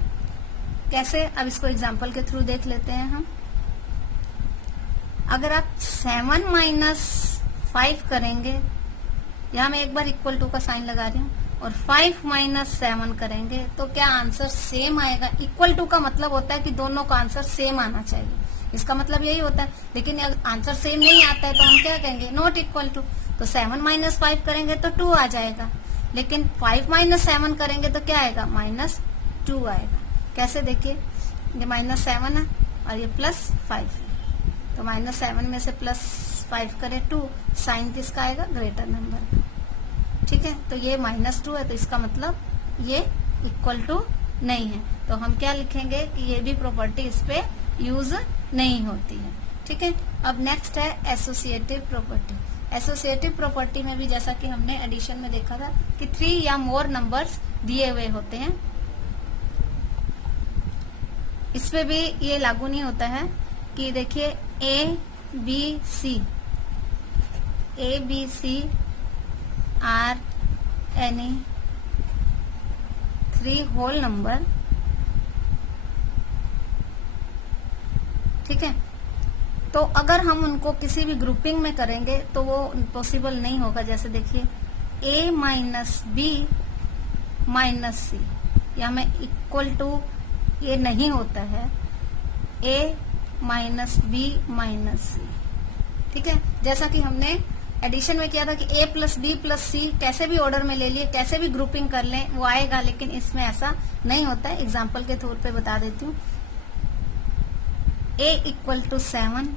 कैसे? अब इसको एग्जांपल के थ्रू देख लेते हैं हम। अगर आप 7 माइनस 5 करेंगे, यहां मैं एक बार इक्वल टू का साइन लगा रही हूँ, और 5 माइनस 7 करेंगे तो क्या आंसर सेम आएगा। इक्वल टू का मतलब होता है कि दोनों का आंसर सेम आना चाहिए, इसका मतलब यही होता है। लेकिन अगर आंसर सेम नहीं आता है तो हम क्या कहेंगे, नॉट इक्वल टू। तो 7 माइनस 5 करेंगे तो 2 आ जाएगा, लेकिन 5 माइनस 7 करेंगे तो क्या आएगा, -2 आएगा। कैसे? देखिए ये -7 है और ये +5 है, तो -7 में से +5 करें 2, साइन किसका आएगा, ग्रेटर नंबर का। ठीक है, तो ये -2 है, तो इसका मतलब ये इक्वल टू नहीं है। तो हम क्या लिखेंगे कि ये भी प्रॉपर्टी इस पे यूज नहीं होती है। ठीक है, अब नेक्स्ट है एसोसिएटिव प्रॉपर्टी। एसोसिएटिव प्रॉपर्टी में भी जैसा कि हमने एडिशन में देखा था कि 3 या मोर नंबर्स दिए हुए होते हैं, इसमें भी ये लागू नहीं होता है कि देखिए A B C are any 3 whole number. ठीक है, तो अगर हम उनको किसी भी ग्रुपिंग में करेंगे तो वो पॉसिबल नहीं होगा। जैसे देखिए a माइनस बी माइनस सी, या में इक्वल टू ये नहीं होता है, a माइनस बी माइनस सी। ठीक है, जैसा कि हमने एडिशन में किया था कि a प्लस बी प्लस सी कैसे भी ऑर्डर में ले लिए, कैसे भी ग्रुपिंग कर लें वो आएगा, लेकिन इसमें ऐसा नहीं होता है। एग्जाम्पल के तौर पे बता देती हूँ, a equal to 7,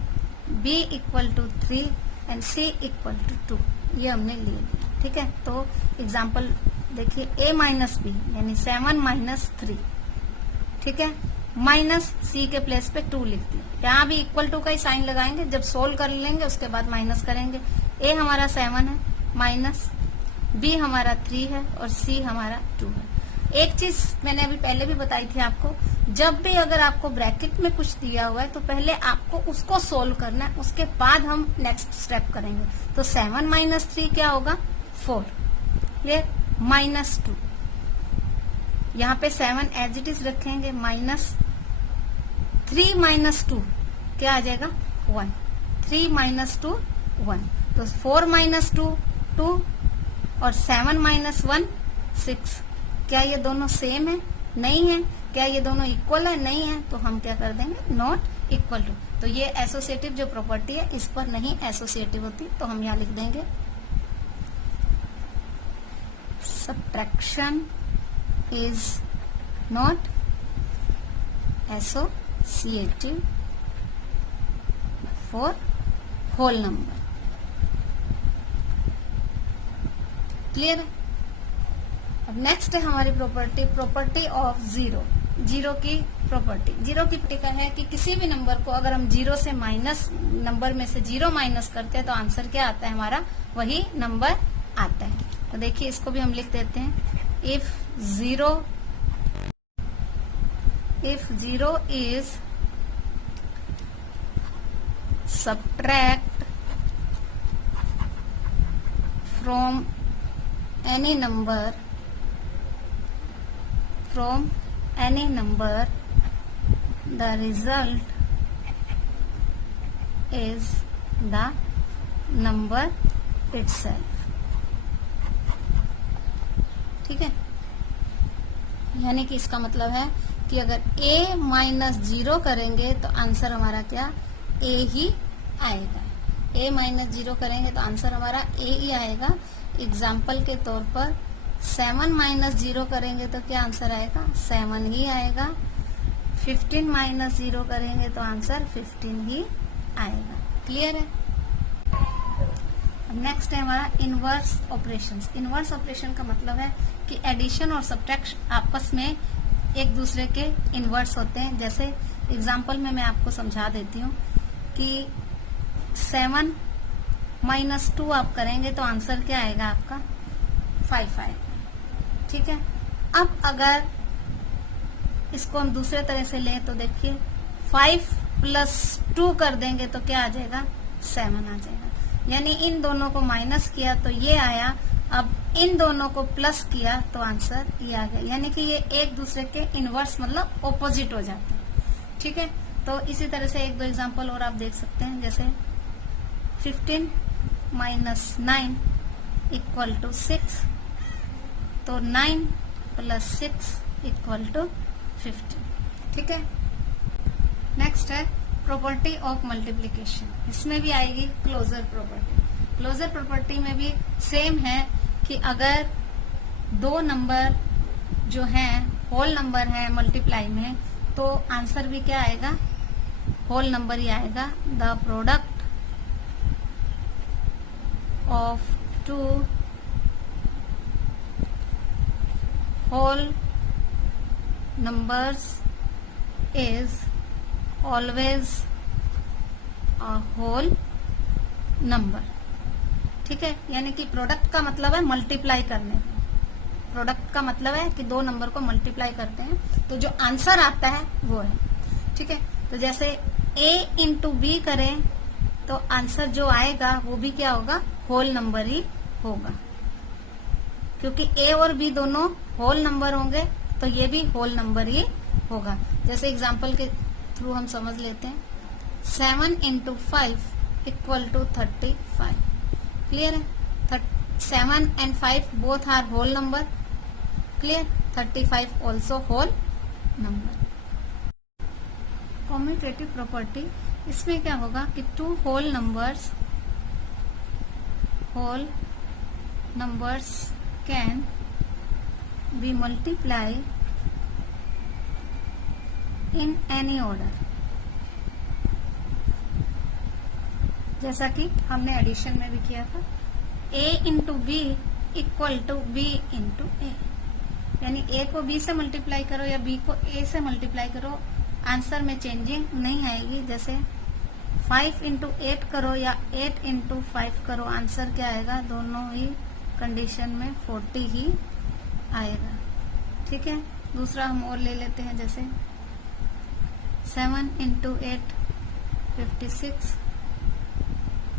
b equal to 3 and c equal to 2, ये हमने ले लिया। ठीक है, तो एग्जाम्पल देखिए a माइनस बी यानी 7 माइनस 3, ठीक है, माइनस c के प्लेस पे 2 लिख दिया। यहाँ भी इक्वल टू का ही साइन लगाएंगे, जब सोल्व कर लेंगे उसके बाद माइनस करेंगे। a हमारा 7 है, माइनस b हमारा 3 है और c हमारा 2 है। एक चीज मैंने अभी पहले भी बताई थी आपको, जब भी अगर आपको ब्रैकेट में कुछ दिया हुआ है तो पहले आपको उसको सोल्व करना है, उसके बाद हम नेक्स्ट स्टेप करेंगे। तो 7 माइनस 3 क्या होगा, 4, क्लियर, -2। यहाँ पे 7 एज इट इज रखेंगे, -3 माइनस 2 क्या आ जाएगा, 1, 3 माइनस 2 1, तो 4 माइनस 2 2 और 7 माइनस 1 6। क्या ये दोनों सेम है, नहीं है। क्या ये दोनों इक्वल है, नहीं है, तो हम क्या कर देंगे, नॉट इक्वल टू। तो ये एसोसिएटिव जो प्रॉपर्टी है इस पर नहीं एसोसिएटिव होती, तो हम यहाँ लिख देंगे subtraction is not associative for whole number. Clear है? अब नेक्स्ट है हमारी प्रॉपर्टी ऑफ जीरो। जीरो की प्रॉपर्टी, जीरो की प्रॉपर्टी है कि किसी भी नंबर को अगर हम जीरो से माइनस, नंबर में से जीरो माइनस करते हैं तो आंसर क्या आता है, हमारा वही नंबर आता है। तो देखिए इसको भी हम लिख देते हैं, if zero is subtract from any number the result is the number itself. ठीक है, यानी कि इसका मतलब है कि अगर a माइनस 0 करेंगे तो आंसर हमारा क्या a ही आएगा। a माइनस 0 करेंगे तो आंसर हमारा a ही आएगा। एग्जाम्पल के तौर पर 7 माइनस 0 करेंगे तो क्या आंसर आएगा, 7 ही आएगा। 15 माइनस 0 करेंगे तो आंसर 15 ही आएगा। क्लियर है। अब नेक्स्ट है हमारा इनवर्स ऑपरेशंस। इनवर्स ऑपरेशन का मतलब है कि एडिशन और सब्ट्रैक्शन आपस में एक दूसरे के इनवर्स होते हैं। जैसे एग्जाम्पल में मैं आपको समझा देती हूँ कि 7 माइनस 2 आप करेंगे तो आंसर क्या आएगा आपका 5 आएगा। ठीक है, अब अगर इसको हम दूसरे तरह से लें तो देखिए 5 प्लस 2 कर देंगे तो क्या आ जाएगा 7 आ जाएगा। यानी इन दोनों को माइनस किया तो ये आया, अब इन दोनों को प्लस किया तो आंसर ये आ गया। यानी कि ये एक दूसरे के इनवर्स मतलब ऑपोजिट हो जाते हैं। ठीक है, तो इसी तरह से एक दो एग्जांपल और आप देख सकते हैं। जैसे 15 माइनस 9 इक्वल टू 6, तो 9 प्लस 6 इक्वल टू 15। ठीक है, नेक्स्ट है प्रॉपर्टी ऑफ मल्टीप्लीकेशन। इसमें भी आएगी क्लोजर प्रॉपर्टी। क्लोजर प्रॉपर्टी में भी सेम है कि अगर दो नंबर जो हैं होल नंबर है मल्टीप्लाई में तो आंसर भी क्या आएगा, होल नंबर ही आएगा। The product of two whole numbers is always a whole number। ठीक है, यानी कि प्रोडक्ट का मतलब है मल्टीप्लाई करने। प्रोडक्ट का मतलब है कि दो नंबर को मल्टीप्लाई करते हैं तो जो आंसर आता है वो है। ठीक है, तो जैसे a इंटू बी करें तो आंसर जो आएगा वो भी क्या होगा, होल नंबर ही होगा। क्योंकि a और b दोनों होल नंबर होंगे तो ये भी होल नंबर ही होगा। जैसे एग्जाम्पल के थ्रू हम समझ लेते हैं, 7 इंटू 5 इक्वल टू 35। क्लियर है, 7 and 5 both are whole number. Clear, 35 also whole number. Commutative property, इसमें क्या होगा कि two whole numbers can be multiply in any order. जैसा कि हमने एडिशन में भी किया था, a into B equal to B into A. यानी a को b से मल्टीप्लाई करो या b को a से मल्टीप्लाई करो, आंसर में चेंजिंग नहीं आएगी। जैसे 5 इंटू 8 करो या 8 इंटू 5 करो, आंसर क्या आएगा, दोनों ही कंडीशन में 40 ही आएगा। ठीक है, दूसरा हम और ले लेते हैं। जैसे 7 into 8 56,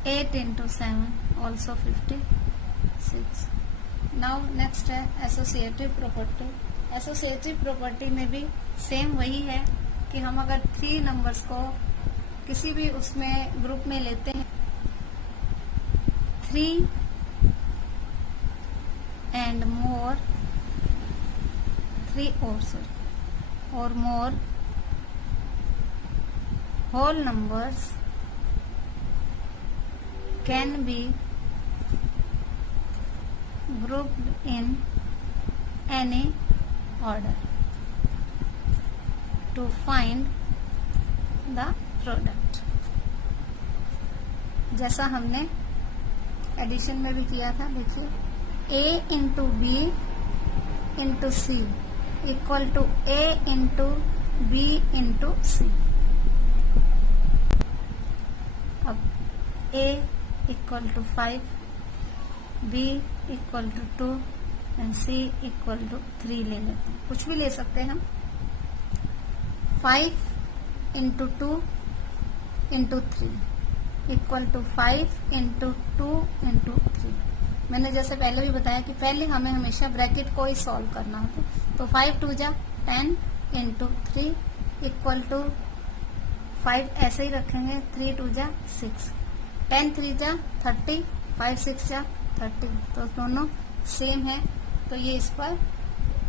8 into 7 also 56। Now next है एसोसिएटिव प्रॉपर्टी। एसोसिएटिव प्रॉपर्टी में भी सेम वही है कि हम अगर 3 नंबर्स को किसी भी उसमें ग्रुप में लेते हैं, 3 and more 3 or more whole numbers can be grouped in any order to find the product। जैसा हमने एडिशन में भी किया था, देखिए a into B into C equal to a into B into C. अब a equal to 5, b equal to 2 and c equal to 3 ले लेते हैं। कुछ भी ले सकते हैं हम। 5 into 2 into 3 equal to 5 into 2 into 3। मैंने जैसे पहले भी बताया कि पहले हमें हमेशा ब्रैकेट को ही सॉल्व करना होता है। तो 5 2 जा 10 इंटू 3 इक्वल टू 5 ऐसे ही रखेंगे, 3 2 जा 6, 10 3 जा 30, 5 6 जा 30, तो दोनों सेम है। तो ये इस पर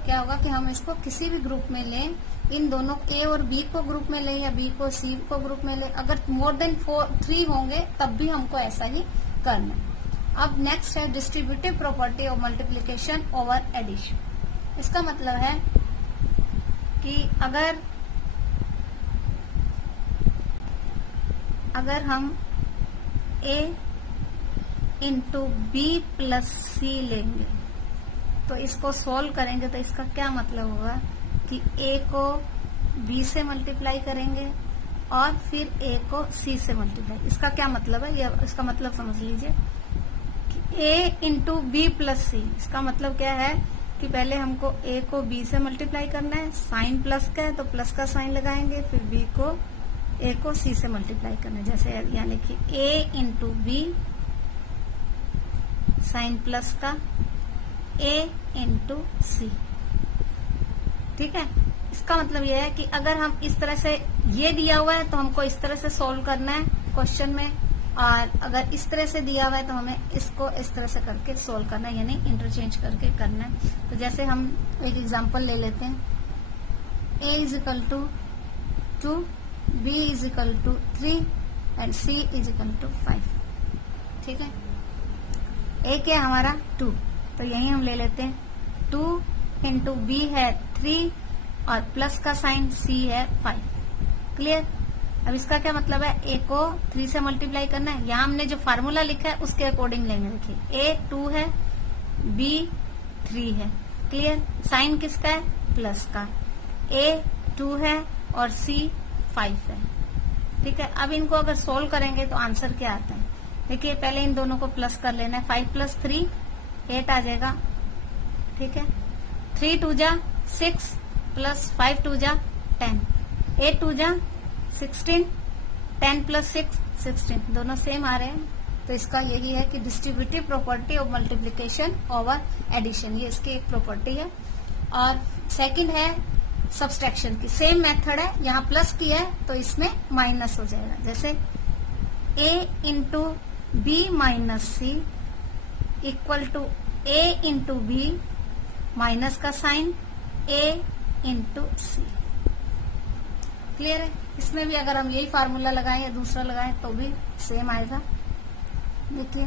क्या होगा कि हम इसको किसी भी ग्रुप में लें, इन दोनों ए और बी को ग्रुप में लें या बी को सी को ग्रुप में लें, अगर मोर देन 3 होंगे तब भी हमको ऐसा ही करना है। अब नेक्स्ट है distributive property of multiplication over addition. इसका मतलब है कि अगर हम a into B plus C लेंगे तो इसको सोल्व करेंगे, तो इसका क्या मतलब होगा कि a को b से मल्टीप्लाई करेंगे और फिर a को c से मल्टीप्लाई। इसका क्या मतलब है, ये इसका मतलब समझ लीजिए कि a इंटू बी प्लस सी, इसका मतलब क्या है कि पहले हमको a को b से मल्टीप्लाई करना है, साइन प्लस का है तो प्लस का साइन लगाएंगे, फिर a को c से मल्टीप्लाई करना है। जैसे यानी कि a into B sign plus का a इंटू सी, ठीक है। इसका मतलब यह है कि अगर हम इस तरह से ये दिया हुआ है तो हमको इस तरह से सॉल्व करना है क्वेश्चन में, और अगर इस तरह से दिया हुआ है तो हमें इसको इस तरह से करके सॉल्व करना है, यानी इंटरचेंज करके करना है। तो जैसे हम एक एग्जांपल ले लेते हैं, a is equal to 2, b is equal to 3 and c is equal to 5, ठीक है। a क्या है हमारा 2, तो यही हम ले लेते हैं 2 इंटू बी है 3 और प्लस का साइन c है 5, क्लियर। अब इसका क्या मतलब है, a को 3 से मल्टीप्लाई करना है, यहाँ हमने जो फार्मूला लिखा है उसके अकॉर्डिंग लेंगे। देखिए a 2 है, b 3 है, क्लियर। साइन किसका है, प्लस का, a 2 है और c 5 है, ठीक है। अब इनको अगर सोल्व करेंगे तो आंसर क्या आता है, देखिए पहले इन दोनों को प्लस कर लेना है, 5 प्लस 3 8 आ जाएगा, ठीक है। 3 2 जा 6 प्लस 5 2 जा 10, 8 2 जा 16, 10 प्लस 6 16, दोनों सेम आ रहे हैं। तो इसका यही है कि distributive property of multiplication over addition, ये इसकी एक प्रॉपर्टी है। और सेकंड है सब्सट्रैक्शन की, सेम मेथड है, यहाँ प्लस किया है तो इसमें माइनस हो जाएगा। जैसे a into B minus C equal to a into B minus का sign a into C, clear है। इसमें भी अगर हम यही फार्मूला लगाएं या दूसरा लगाएं तो भी सेम आएगा। देखिए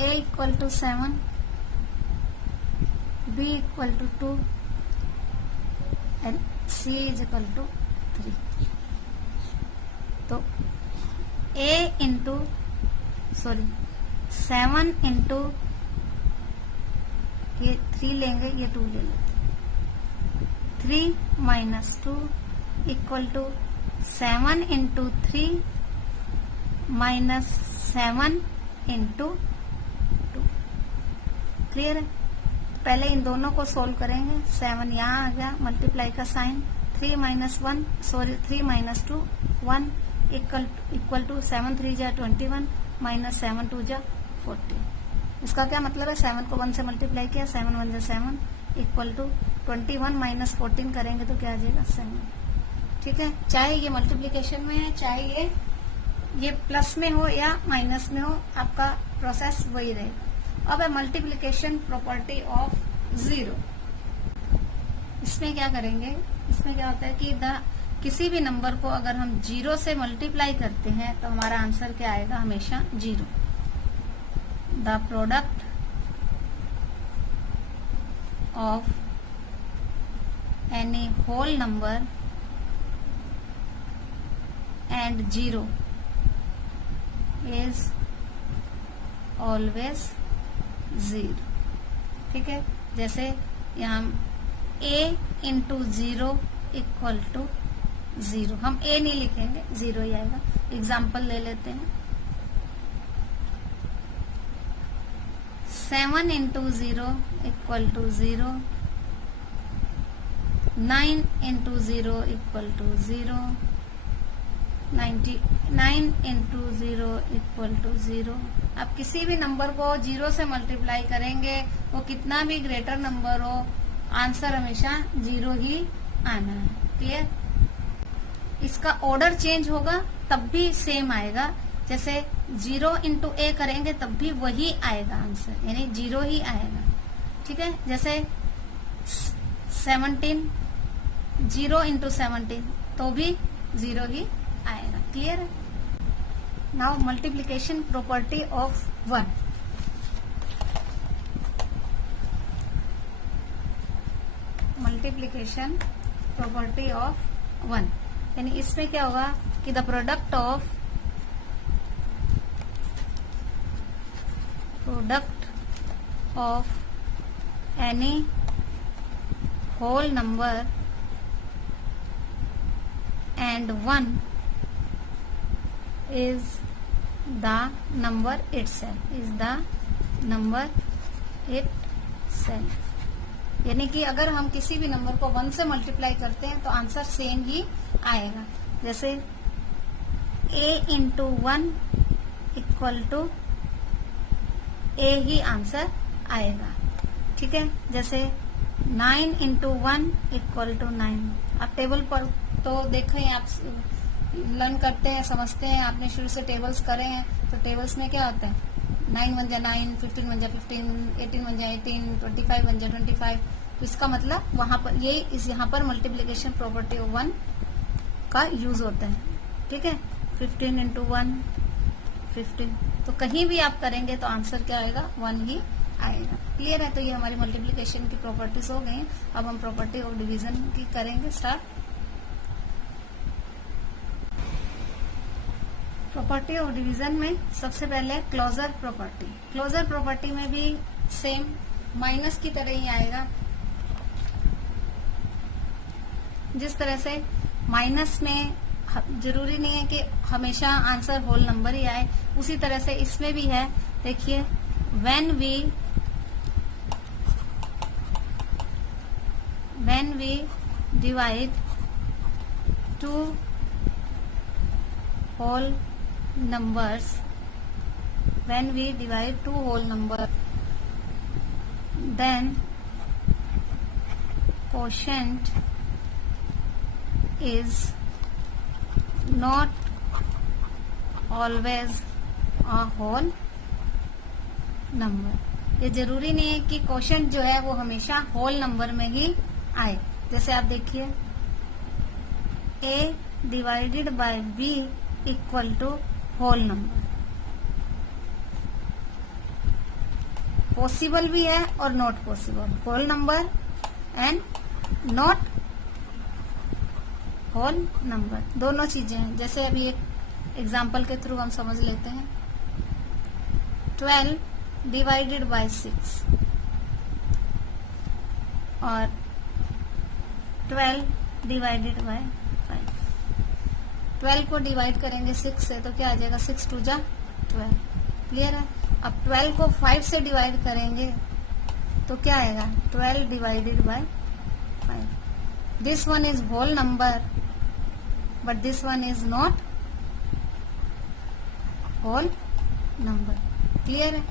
a equal to 7, b equal to 2 and c is equal to 3। तो a इंटू 7 इंटू ये 3 लेंगे, ये 2 ले लेते, 3 minus 2 equal to 7 into 3 minus 7 into 2, clear है। पहले इन दोनों को सोल्व करेंगे, 7 यहाँ आ गया, मल्टीप्लाई का साइन, 3 माइनस 2 1 इक्वल टू 7 3 जा 21 माइनस 7 2 जा 40। इसका क्या मतलब है, 7 को 1 से मल्टीप्लाई किया, 7 1 जा 7 इक्वल टू 21 माइनस 14 करेंगे तो क्या आ जाएगा 7, ठीक है। चाहे ये मल्टीप्लीकेशन में है, चाहे ये प्लस में हो या माइनस में हो, आपका प्रोसेस वही रहेगा। अब है मल्टीप्लीकेशन प्रॉपर्टी ऑफ 0। इसमें क्या करेंगे, इसमें क्या होता है कि किसी भी नंबर को अगर हम 0 से मल्टीप्लाई करते हैं तो हमारा आंसर क्या आएगा, हमेशा 0। The product of any whole number and 0 is always 0, ठीक है। जैसे यहाँ a इंटू 0 इक्वल टू 0, हम a नहीं लिखेंगे, 0 ही आएगा। एग्जाम्पल ले लेते हैं, 7 into 0 equal to 0, 9 into 0 equal to 0, 99 into 0 equal to 0, आप किसी भी नंबर को 0 से मल्टीप्लाई करेंगे, वो कितना भी ग्रेटर नंबर हो, आंसर हमेशा 0 ही आना है। क्लियर? इसका ऑर्डर चेंज होगा तब भी सेम आएगा, जैसे 0 इंटू ए करेंगे तब भी वही आएगा आंसर, यानी 0 ही आएगा। ठीक है, जैसे 17 0 इंटू 17 तो भी 0 ही आएगा। क्लियर है? Now multiplication property of 1। Multiplication property of 1, यानी इसमें क्या होगा कि the product of any whole number and 1 is the number itself, यानी कि अगर हम किसी भी नंबर को 1 से मल्टीप्लाई करते हैं तो आंसर सेम ही आएगा। जैसे a into 1 equal to a ही आंसर आएगा। ठीक है, जैसे 9 इंटू 1 इक्वल टू 9। आप टेबल पर तो देखें, आप लर्न करते हैं, समझते हैं, आपने शुरू से टेबल्स करे हैं, तो टेबल्स में क्या होता है, 9 बन जा 9, 15 बन जा 15, 18 बन जा 18, 25 बन जा 25। तो इसका मतलब वहां पर यहाँ पर मल्टीप्लीकेशन प्रॉपर्टी ऑफ 1 का यूज होता है। ठीक है, 15 इंटू 1 15, तो कहीं भी आप करेंगे तो आंसर क्या आएगा, 1 ही आएगा। क्लियर है? तो ये हमारी मल्टीप्लीकेशन की प्रॉपर्टीज हो गई। अब हम प्रॉपर्टी ऑफ डिवीजन की करेंगे स्टार्ट। प्रॉपर्टी ऑफ डिवीजन में सबसे पहले क्लोजर प्रॉपर्टी। क्लोजर प्रॉपर्टी में भी सेम माइनस की तरह ही आएगा। जिस तरह से माइनस में जरूरी नहीं है कि हमेशा आंसर होल नंबर ही आए, उसी तरह से इसमें भी है। देखिए, when we divide two whole numbers, then quotient is not always a whole number। ये जरूरी नहीं है कि क्वोशंट जो है वो हमेशा होल नंबर में ही आए। जैसे आप देखिए, a divided by b equal to whole number, possible भी है और not possible, whole number and not whole number, दोनों चीजें हैं। जैसे अभी एक एग्जाम्पल के थ्रू हम समझ लेते हैं। 12 डिवाइडेड बाय 6 और 12 डिवाइडेड बाय 5। 12 को डिवाइड करेंगे 6 से तो क्या आ जाएगा, 6 2 जा 12। क्लियर है? अब 12 को 5 से डिवाइड करेंगे तो क्या आएगा, 12 divided by 5। This one is whole number but this one is not whole number. Clear है?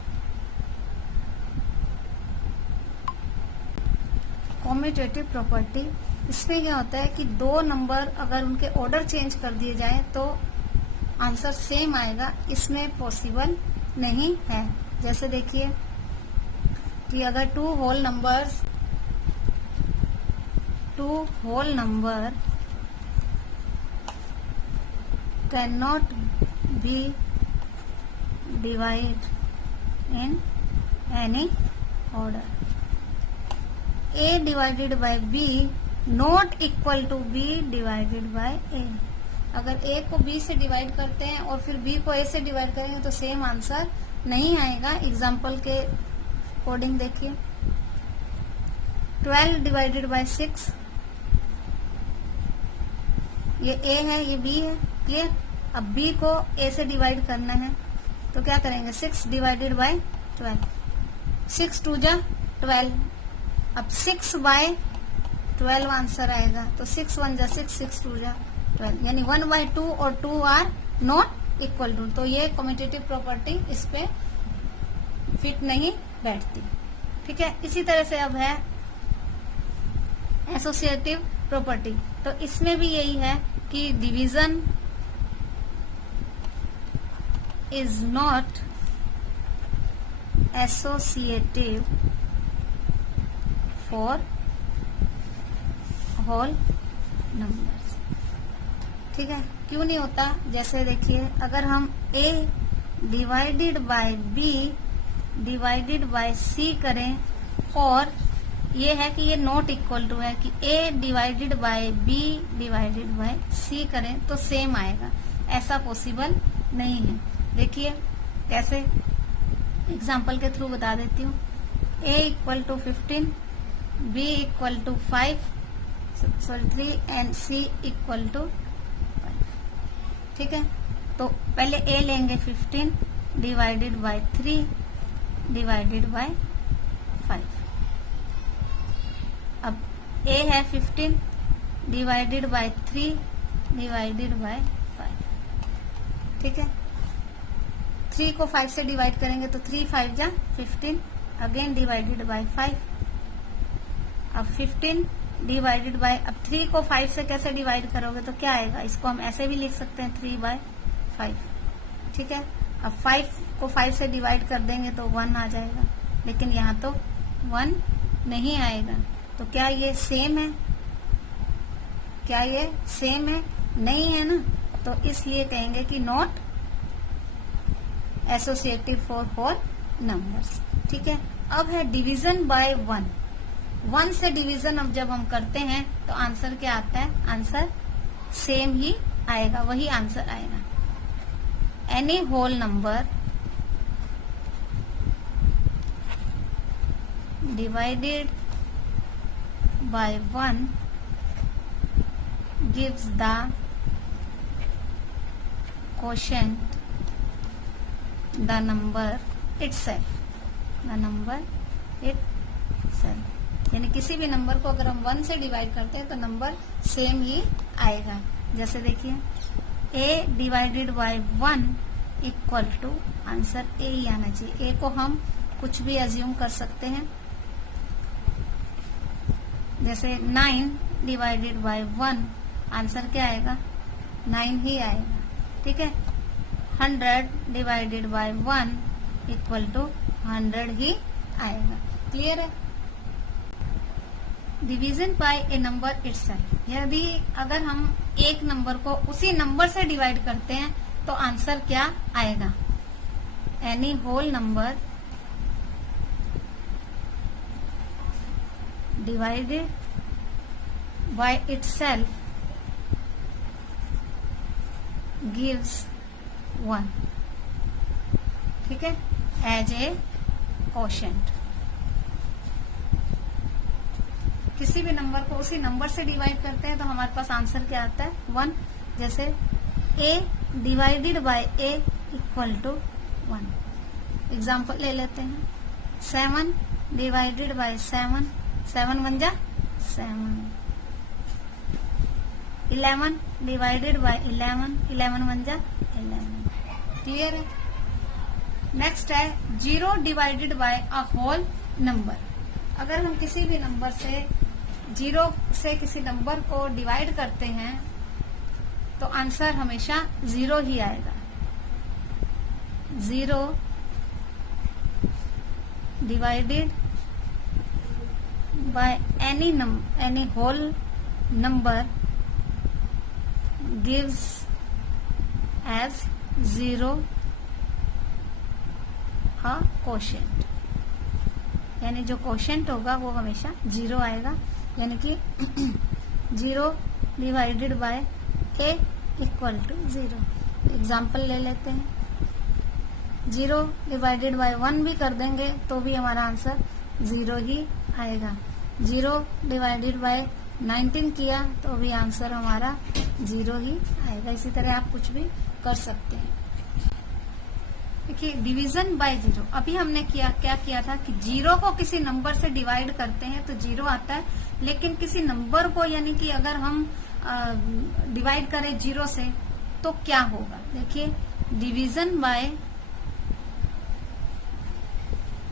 कॉम्यूटेटिव प्रॉपर्टी, इसमें क्या होता है कि दो नंबर अगर उनके ऑर्डर चेंज कर दिए जाए तो आंसर सेम आएगा, इसमें पॉसिबल नहीं है। जैसे देखिए कि अगर two whole number can not be divide in any order, a divided by b not equal to b divided by a। अगर a को b से डिवाइड करते हैं और फिर b को a से डिवाइड करेंगे तो सेम आंसर नहीं आएगा। एग्जाम्पल के कोडिंग देखिए, 12 डिवाइडेड बाय 6, ये a है, ये b है। क्लियर? अब b को a से डिवाइड करना है तो क्या करेंगे, 6 डिवाइडेड बाय 12, 6 2 जा 12। अब 6 बाय 12 आंसर आएगा, तो 6 1 जा 6, 6 2 जा 12, यानी 1 बाय 2 और 2 आर नॉट इक्वल टू। तो ये कम्यूटेटिव प्रॉपर्टी इस पे फिट नहीं बैठती। ठीक है, इसी तरह से अब है एसोसिएटिव प्रॉपर्टी। तो इसमें भी यही है कि division is not associative for whole numbers. ठीक है, क्यों नहीं होता? जैसे देखिए, अगर हम a divided by b divided bye c करें और ये है कि ये नॉट इक्वल टू है कि a divided by b divided bye c करें तो सेम आएगा, ऐसा पॉसिबल नहीं है। देखिए कैसे, एग्जाम्पल के थ्रू बता देती हूँ। a equal to 15, b equal to 3 and c equal to 5। ठीक है, तो पहले a लेंगे 15 डिवाइडेड बाय 3 डिवाइडेड बाय 5। अब a है 15 डिवाइडेड बाय 3 डिवाइडेड बाय 5। ठीक है, 3 को 5 से डिवाइड करेंगे तो 3 5 जा 15, अगेन डिवाइडेड बाय 5। अब 15 डिवाइडेड बाय, अब 3 को 5 से कैसे डिवाइड करोगे तो क्या आएगा? इसको हम ऐसे भी लिख सकते हैं 3/5। ठीक है, अब 5 को 5 से डिवाइड कर देंगे तो 1 आ जाएगा, लेकिन यहाँ तो 1 नहीं आएगा। तो क्या ये सेम है? क्या ये सेम है? नहीं है ना, तो इसलिए कहेंगे कि not associative for whole numbers. ठीक है, अब है डिवीजन बाय 1। 1 से डिवीजन अब जब हम करते हैं तो आंसर क्या आता है? आंसर सेम ही आएगा, वही आंसर आएगा। Any whole number divided by 1 gives the quotient the number itself, the number itself। यानी किसी भी नंबर को अगर हम 1 से डिवाइड करते हैं तो नंबर सेम ही आएगा। जैसे देखिए a divided by 1 equal to, answer a ही आना चाहिए। a को हम कुछ भी अज्यूम कर सकते हैं, जैसे 9 डिवाइडेड बाय 1, आंसर क्या आएगा? 9 ही आएगा। ठीक है, 100 डिवाइडेड बाय 1 इक्वल टू 100 ही आएगा। क्लियर है? डिवीजन बाय ए नंबर इटसेल्फ, यदि अगर हम एक नंबर को उसी नंबर से डिवाइड करते हैं तो आंसर क्या आएगा? Any whole number divided by itself gives 1। ठीक है, एज ए क्वोशिएंट। किसी भी नंबर को उसी नंबर से डिवाइड करते हैं तो हमारे पास आंसर क्या आता है? 1। जैसे a divided by a equal to 1। Example ले लेते हैं, 7 डिवाइडेड बाय 7, 7 बन जा 7। 11 डिवाइडेड बाय 11, 11 बन जा 11। क्लियर है? नेक्स्ट है 0 divided by a whole number. अगर हम किसी भी नंबर से 0 से किसी नंबर को डिवाइड करते हैं तो आंसर हमेशा 0 ही आएगा। 0 divided by any whole number gives as 0 a quotient, यानी जो क्वोशिएंट होगा वो हमेशा 0 आएगा। यानी कि 0 divided by a equal to 0। Example ले लेते हैं, 0 डिवाइडेड बाय 1 भी कर देंगे तो भी हमारा आंसर 0 ही आएगा। 0 डिवाइडेड बाय 19 किया तो भी आंसर हमारा 0 ही आएगा। इसी तरह आप कुछ भी कर सकते हैं। देखिए डिवीजन बाय 0, अभी हमने क्या किया था कि 0 को किसी नंबर से डिवाइड करते हैं तो 0 आता है, लेकिन किसी नंबर को यानी कि अगर हम डिवाइड करें 0 से तो क्या होगा? देखिए division bye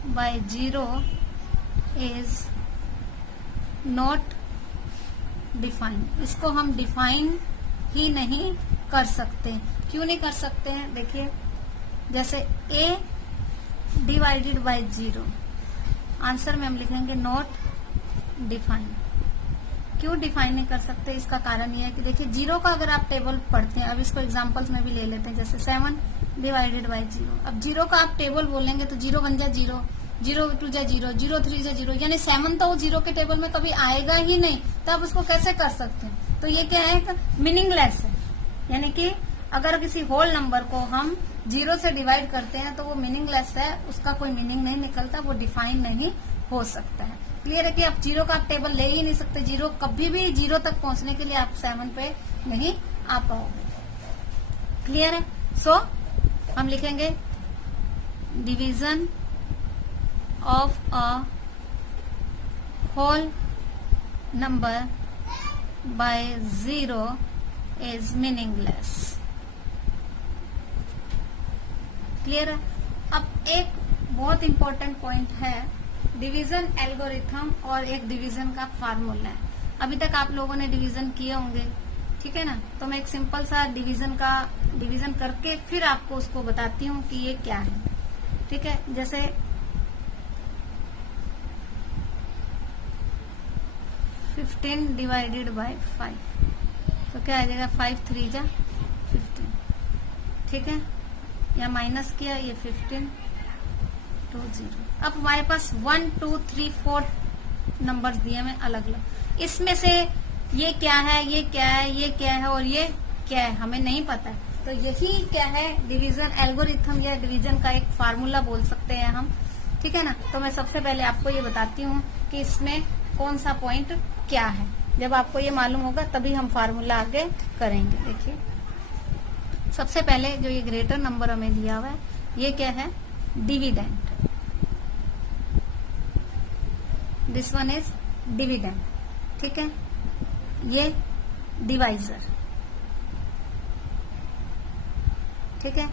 by 0 is not defined। इसको हम डिफाइन ही नहीं कर सकते। क्यों नहीं कर सकते हैं? देखिए, जैसे a डिवाइडेड बाय 0, आंसर में हम लिखेंगे नॉट डिफाइंड। क्यों डिफाइन नहीं कर सकते? इसका कारण यह है कि देखिए, 0 का अगर आप टेबल पढ़ते हैं, अब इसको एग्जांपल्स में भी ले लेते हैं, जैसे 7 डिवाइडेड बाय 0। अब 0 का आप टेबल बोलेंगे तो 0 1 जा 0, 0 2 जा 0, 0 3 जा 0, यानी 7 तो 0 के टेबल में कभी आएगा ही नहीं, तो आप उसको कैसे कर सकते हैं? तो ये क्या है? मीनिंगलेस है। यानी कि अगर किसी होल नंबर को हम 0 से डिवाइड करते हैं तो वो मीनिंगलेस है, उसका कोई मीनिंग नहीं निकलता, वो डिफाइन नहीं हो सकता है। क्लियर है कि आप 0 का आप टेबल ले ही नहीं सकते। 0 कभी भी 0 तक पहुंचने के लिए आप 7 पे नहीं आ पाओगे। क्लियर है? सो हम लिखेंगे division of a whole number by 0 is meaningless. Clear है? अब एक बहुत इंपॉर्टेंट पॉइंट है, डिवीजन एल्गोरिथम और एक डिवीजन का फार्मूला है। अभी तक आप लोगों ने डिवीजन किए होंगे, ठीक है ना? तो मैं एक सिंपल सा डिवीजन करके फिर आपको उसको बताती हूँ कि ये क्या है। ठीक है? जैसे 15 डिवाइडेड बाय 5, तो क्या आ जाएगा? 5 3 जा 15। ठीक है? या माइनस किया, ये 15 2 0। अब हमारे पास 1 2 3 4 नंबर्स दिए हैं अलग अलग। इसमें से ये क्या है, ये क्या है, ये क्या है और ये क्या है, हमें नहीं पता है। तो यही क्या है? डिवीजन एल्गोरिथम या डिवीजन का एक फार्मूला बोल सकते हैं हम। ठीक है ना? तो मैं सबसे पहले आपको ये बताती हूँ कि इसमें कौन सा पॉइंट क्या है। जब आपको ये मालूम होगा तभी हम फार्मूला आगे करेंगे। देखिए, सबसे पहले जो ये ग्रेटर नंबर हमें दिया हुआ है, ये क्या है? Dividend. This one is dividend. ठीक है? ये डिवाइजर। ठीक है?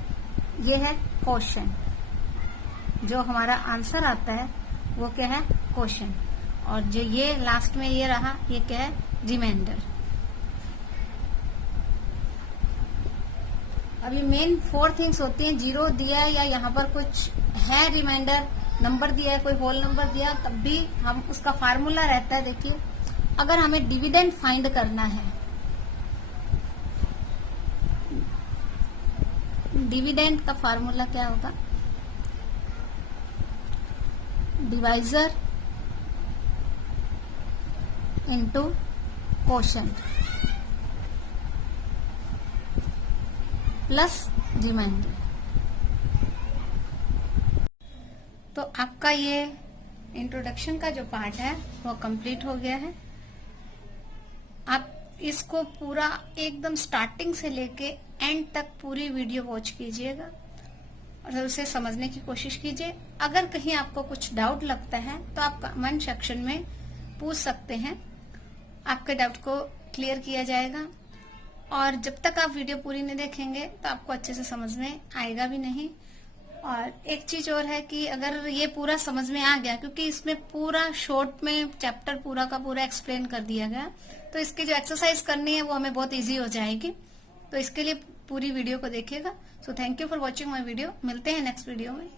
ये है क्वोशंट। जो हमारा आंसर आता है वो क्या है? क्वोशंट। और जो ये लास्ट में ये रहा, ये क्या है? रिमाइंडर। अब ये मेन 4 थिंग्स होती हैं। 0 दिया है या यहाँ पर कुछ है रिमाइंडर, नंबर दिया है, कोई होल नंबर दिया, तब भी हम उसका फार्मूला रहता है। देखिए, अगर हमें डिविडेंड फाइंड करना है, डिविडेंड का फार्मूला क्या होगा? Divisor into quotient plus remainder. तो आपका ये इंट्रोडक्शन का जो पार्ट है वो कंप्लीट हो गया है। आप इसको पूरा एकदम स्टार्टिंग से लेके एंड तक पूरी वीडियो वॉच कीजिएगा और उसे समझने की कोशिश कीजिए। अगर कहीं आपको कुछ डाउट लगता है तो आप कमेंट सेक्शन में पूछ सकते हैं, आपके डाउट को क्लियर किया जाएगा। और जब तक आप वीडियो पूरी नहीं देखेंगे तो आपको अच्छे से समझ में आएगा भी नहीं। और एक चीज और है कि अगर ये पूरा समझ में आ गया, क्योंकि इसमें पूरा शॉर्ट में चैप्टर पूरा का पूरा एक्सप्लेन कर दिया गया, तो इसकी जो एक्सरसाइज करनी है वो हमें बहुत इजी हो जाएगी। तो इसके लिए पूरी वीडियो को देखिएगा। So thank you for watching my video. मिलते हैं नेक्स्ट वीडियो में।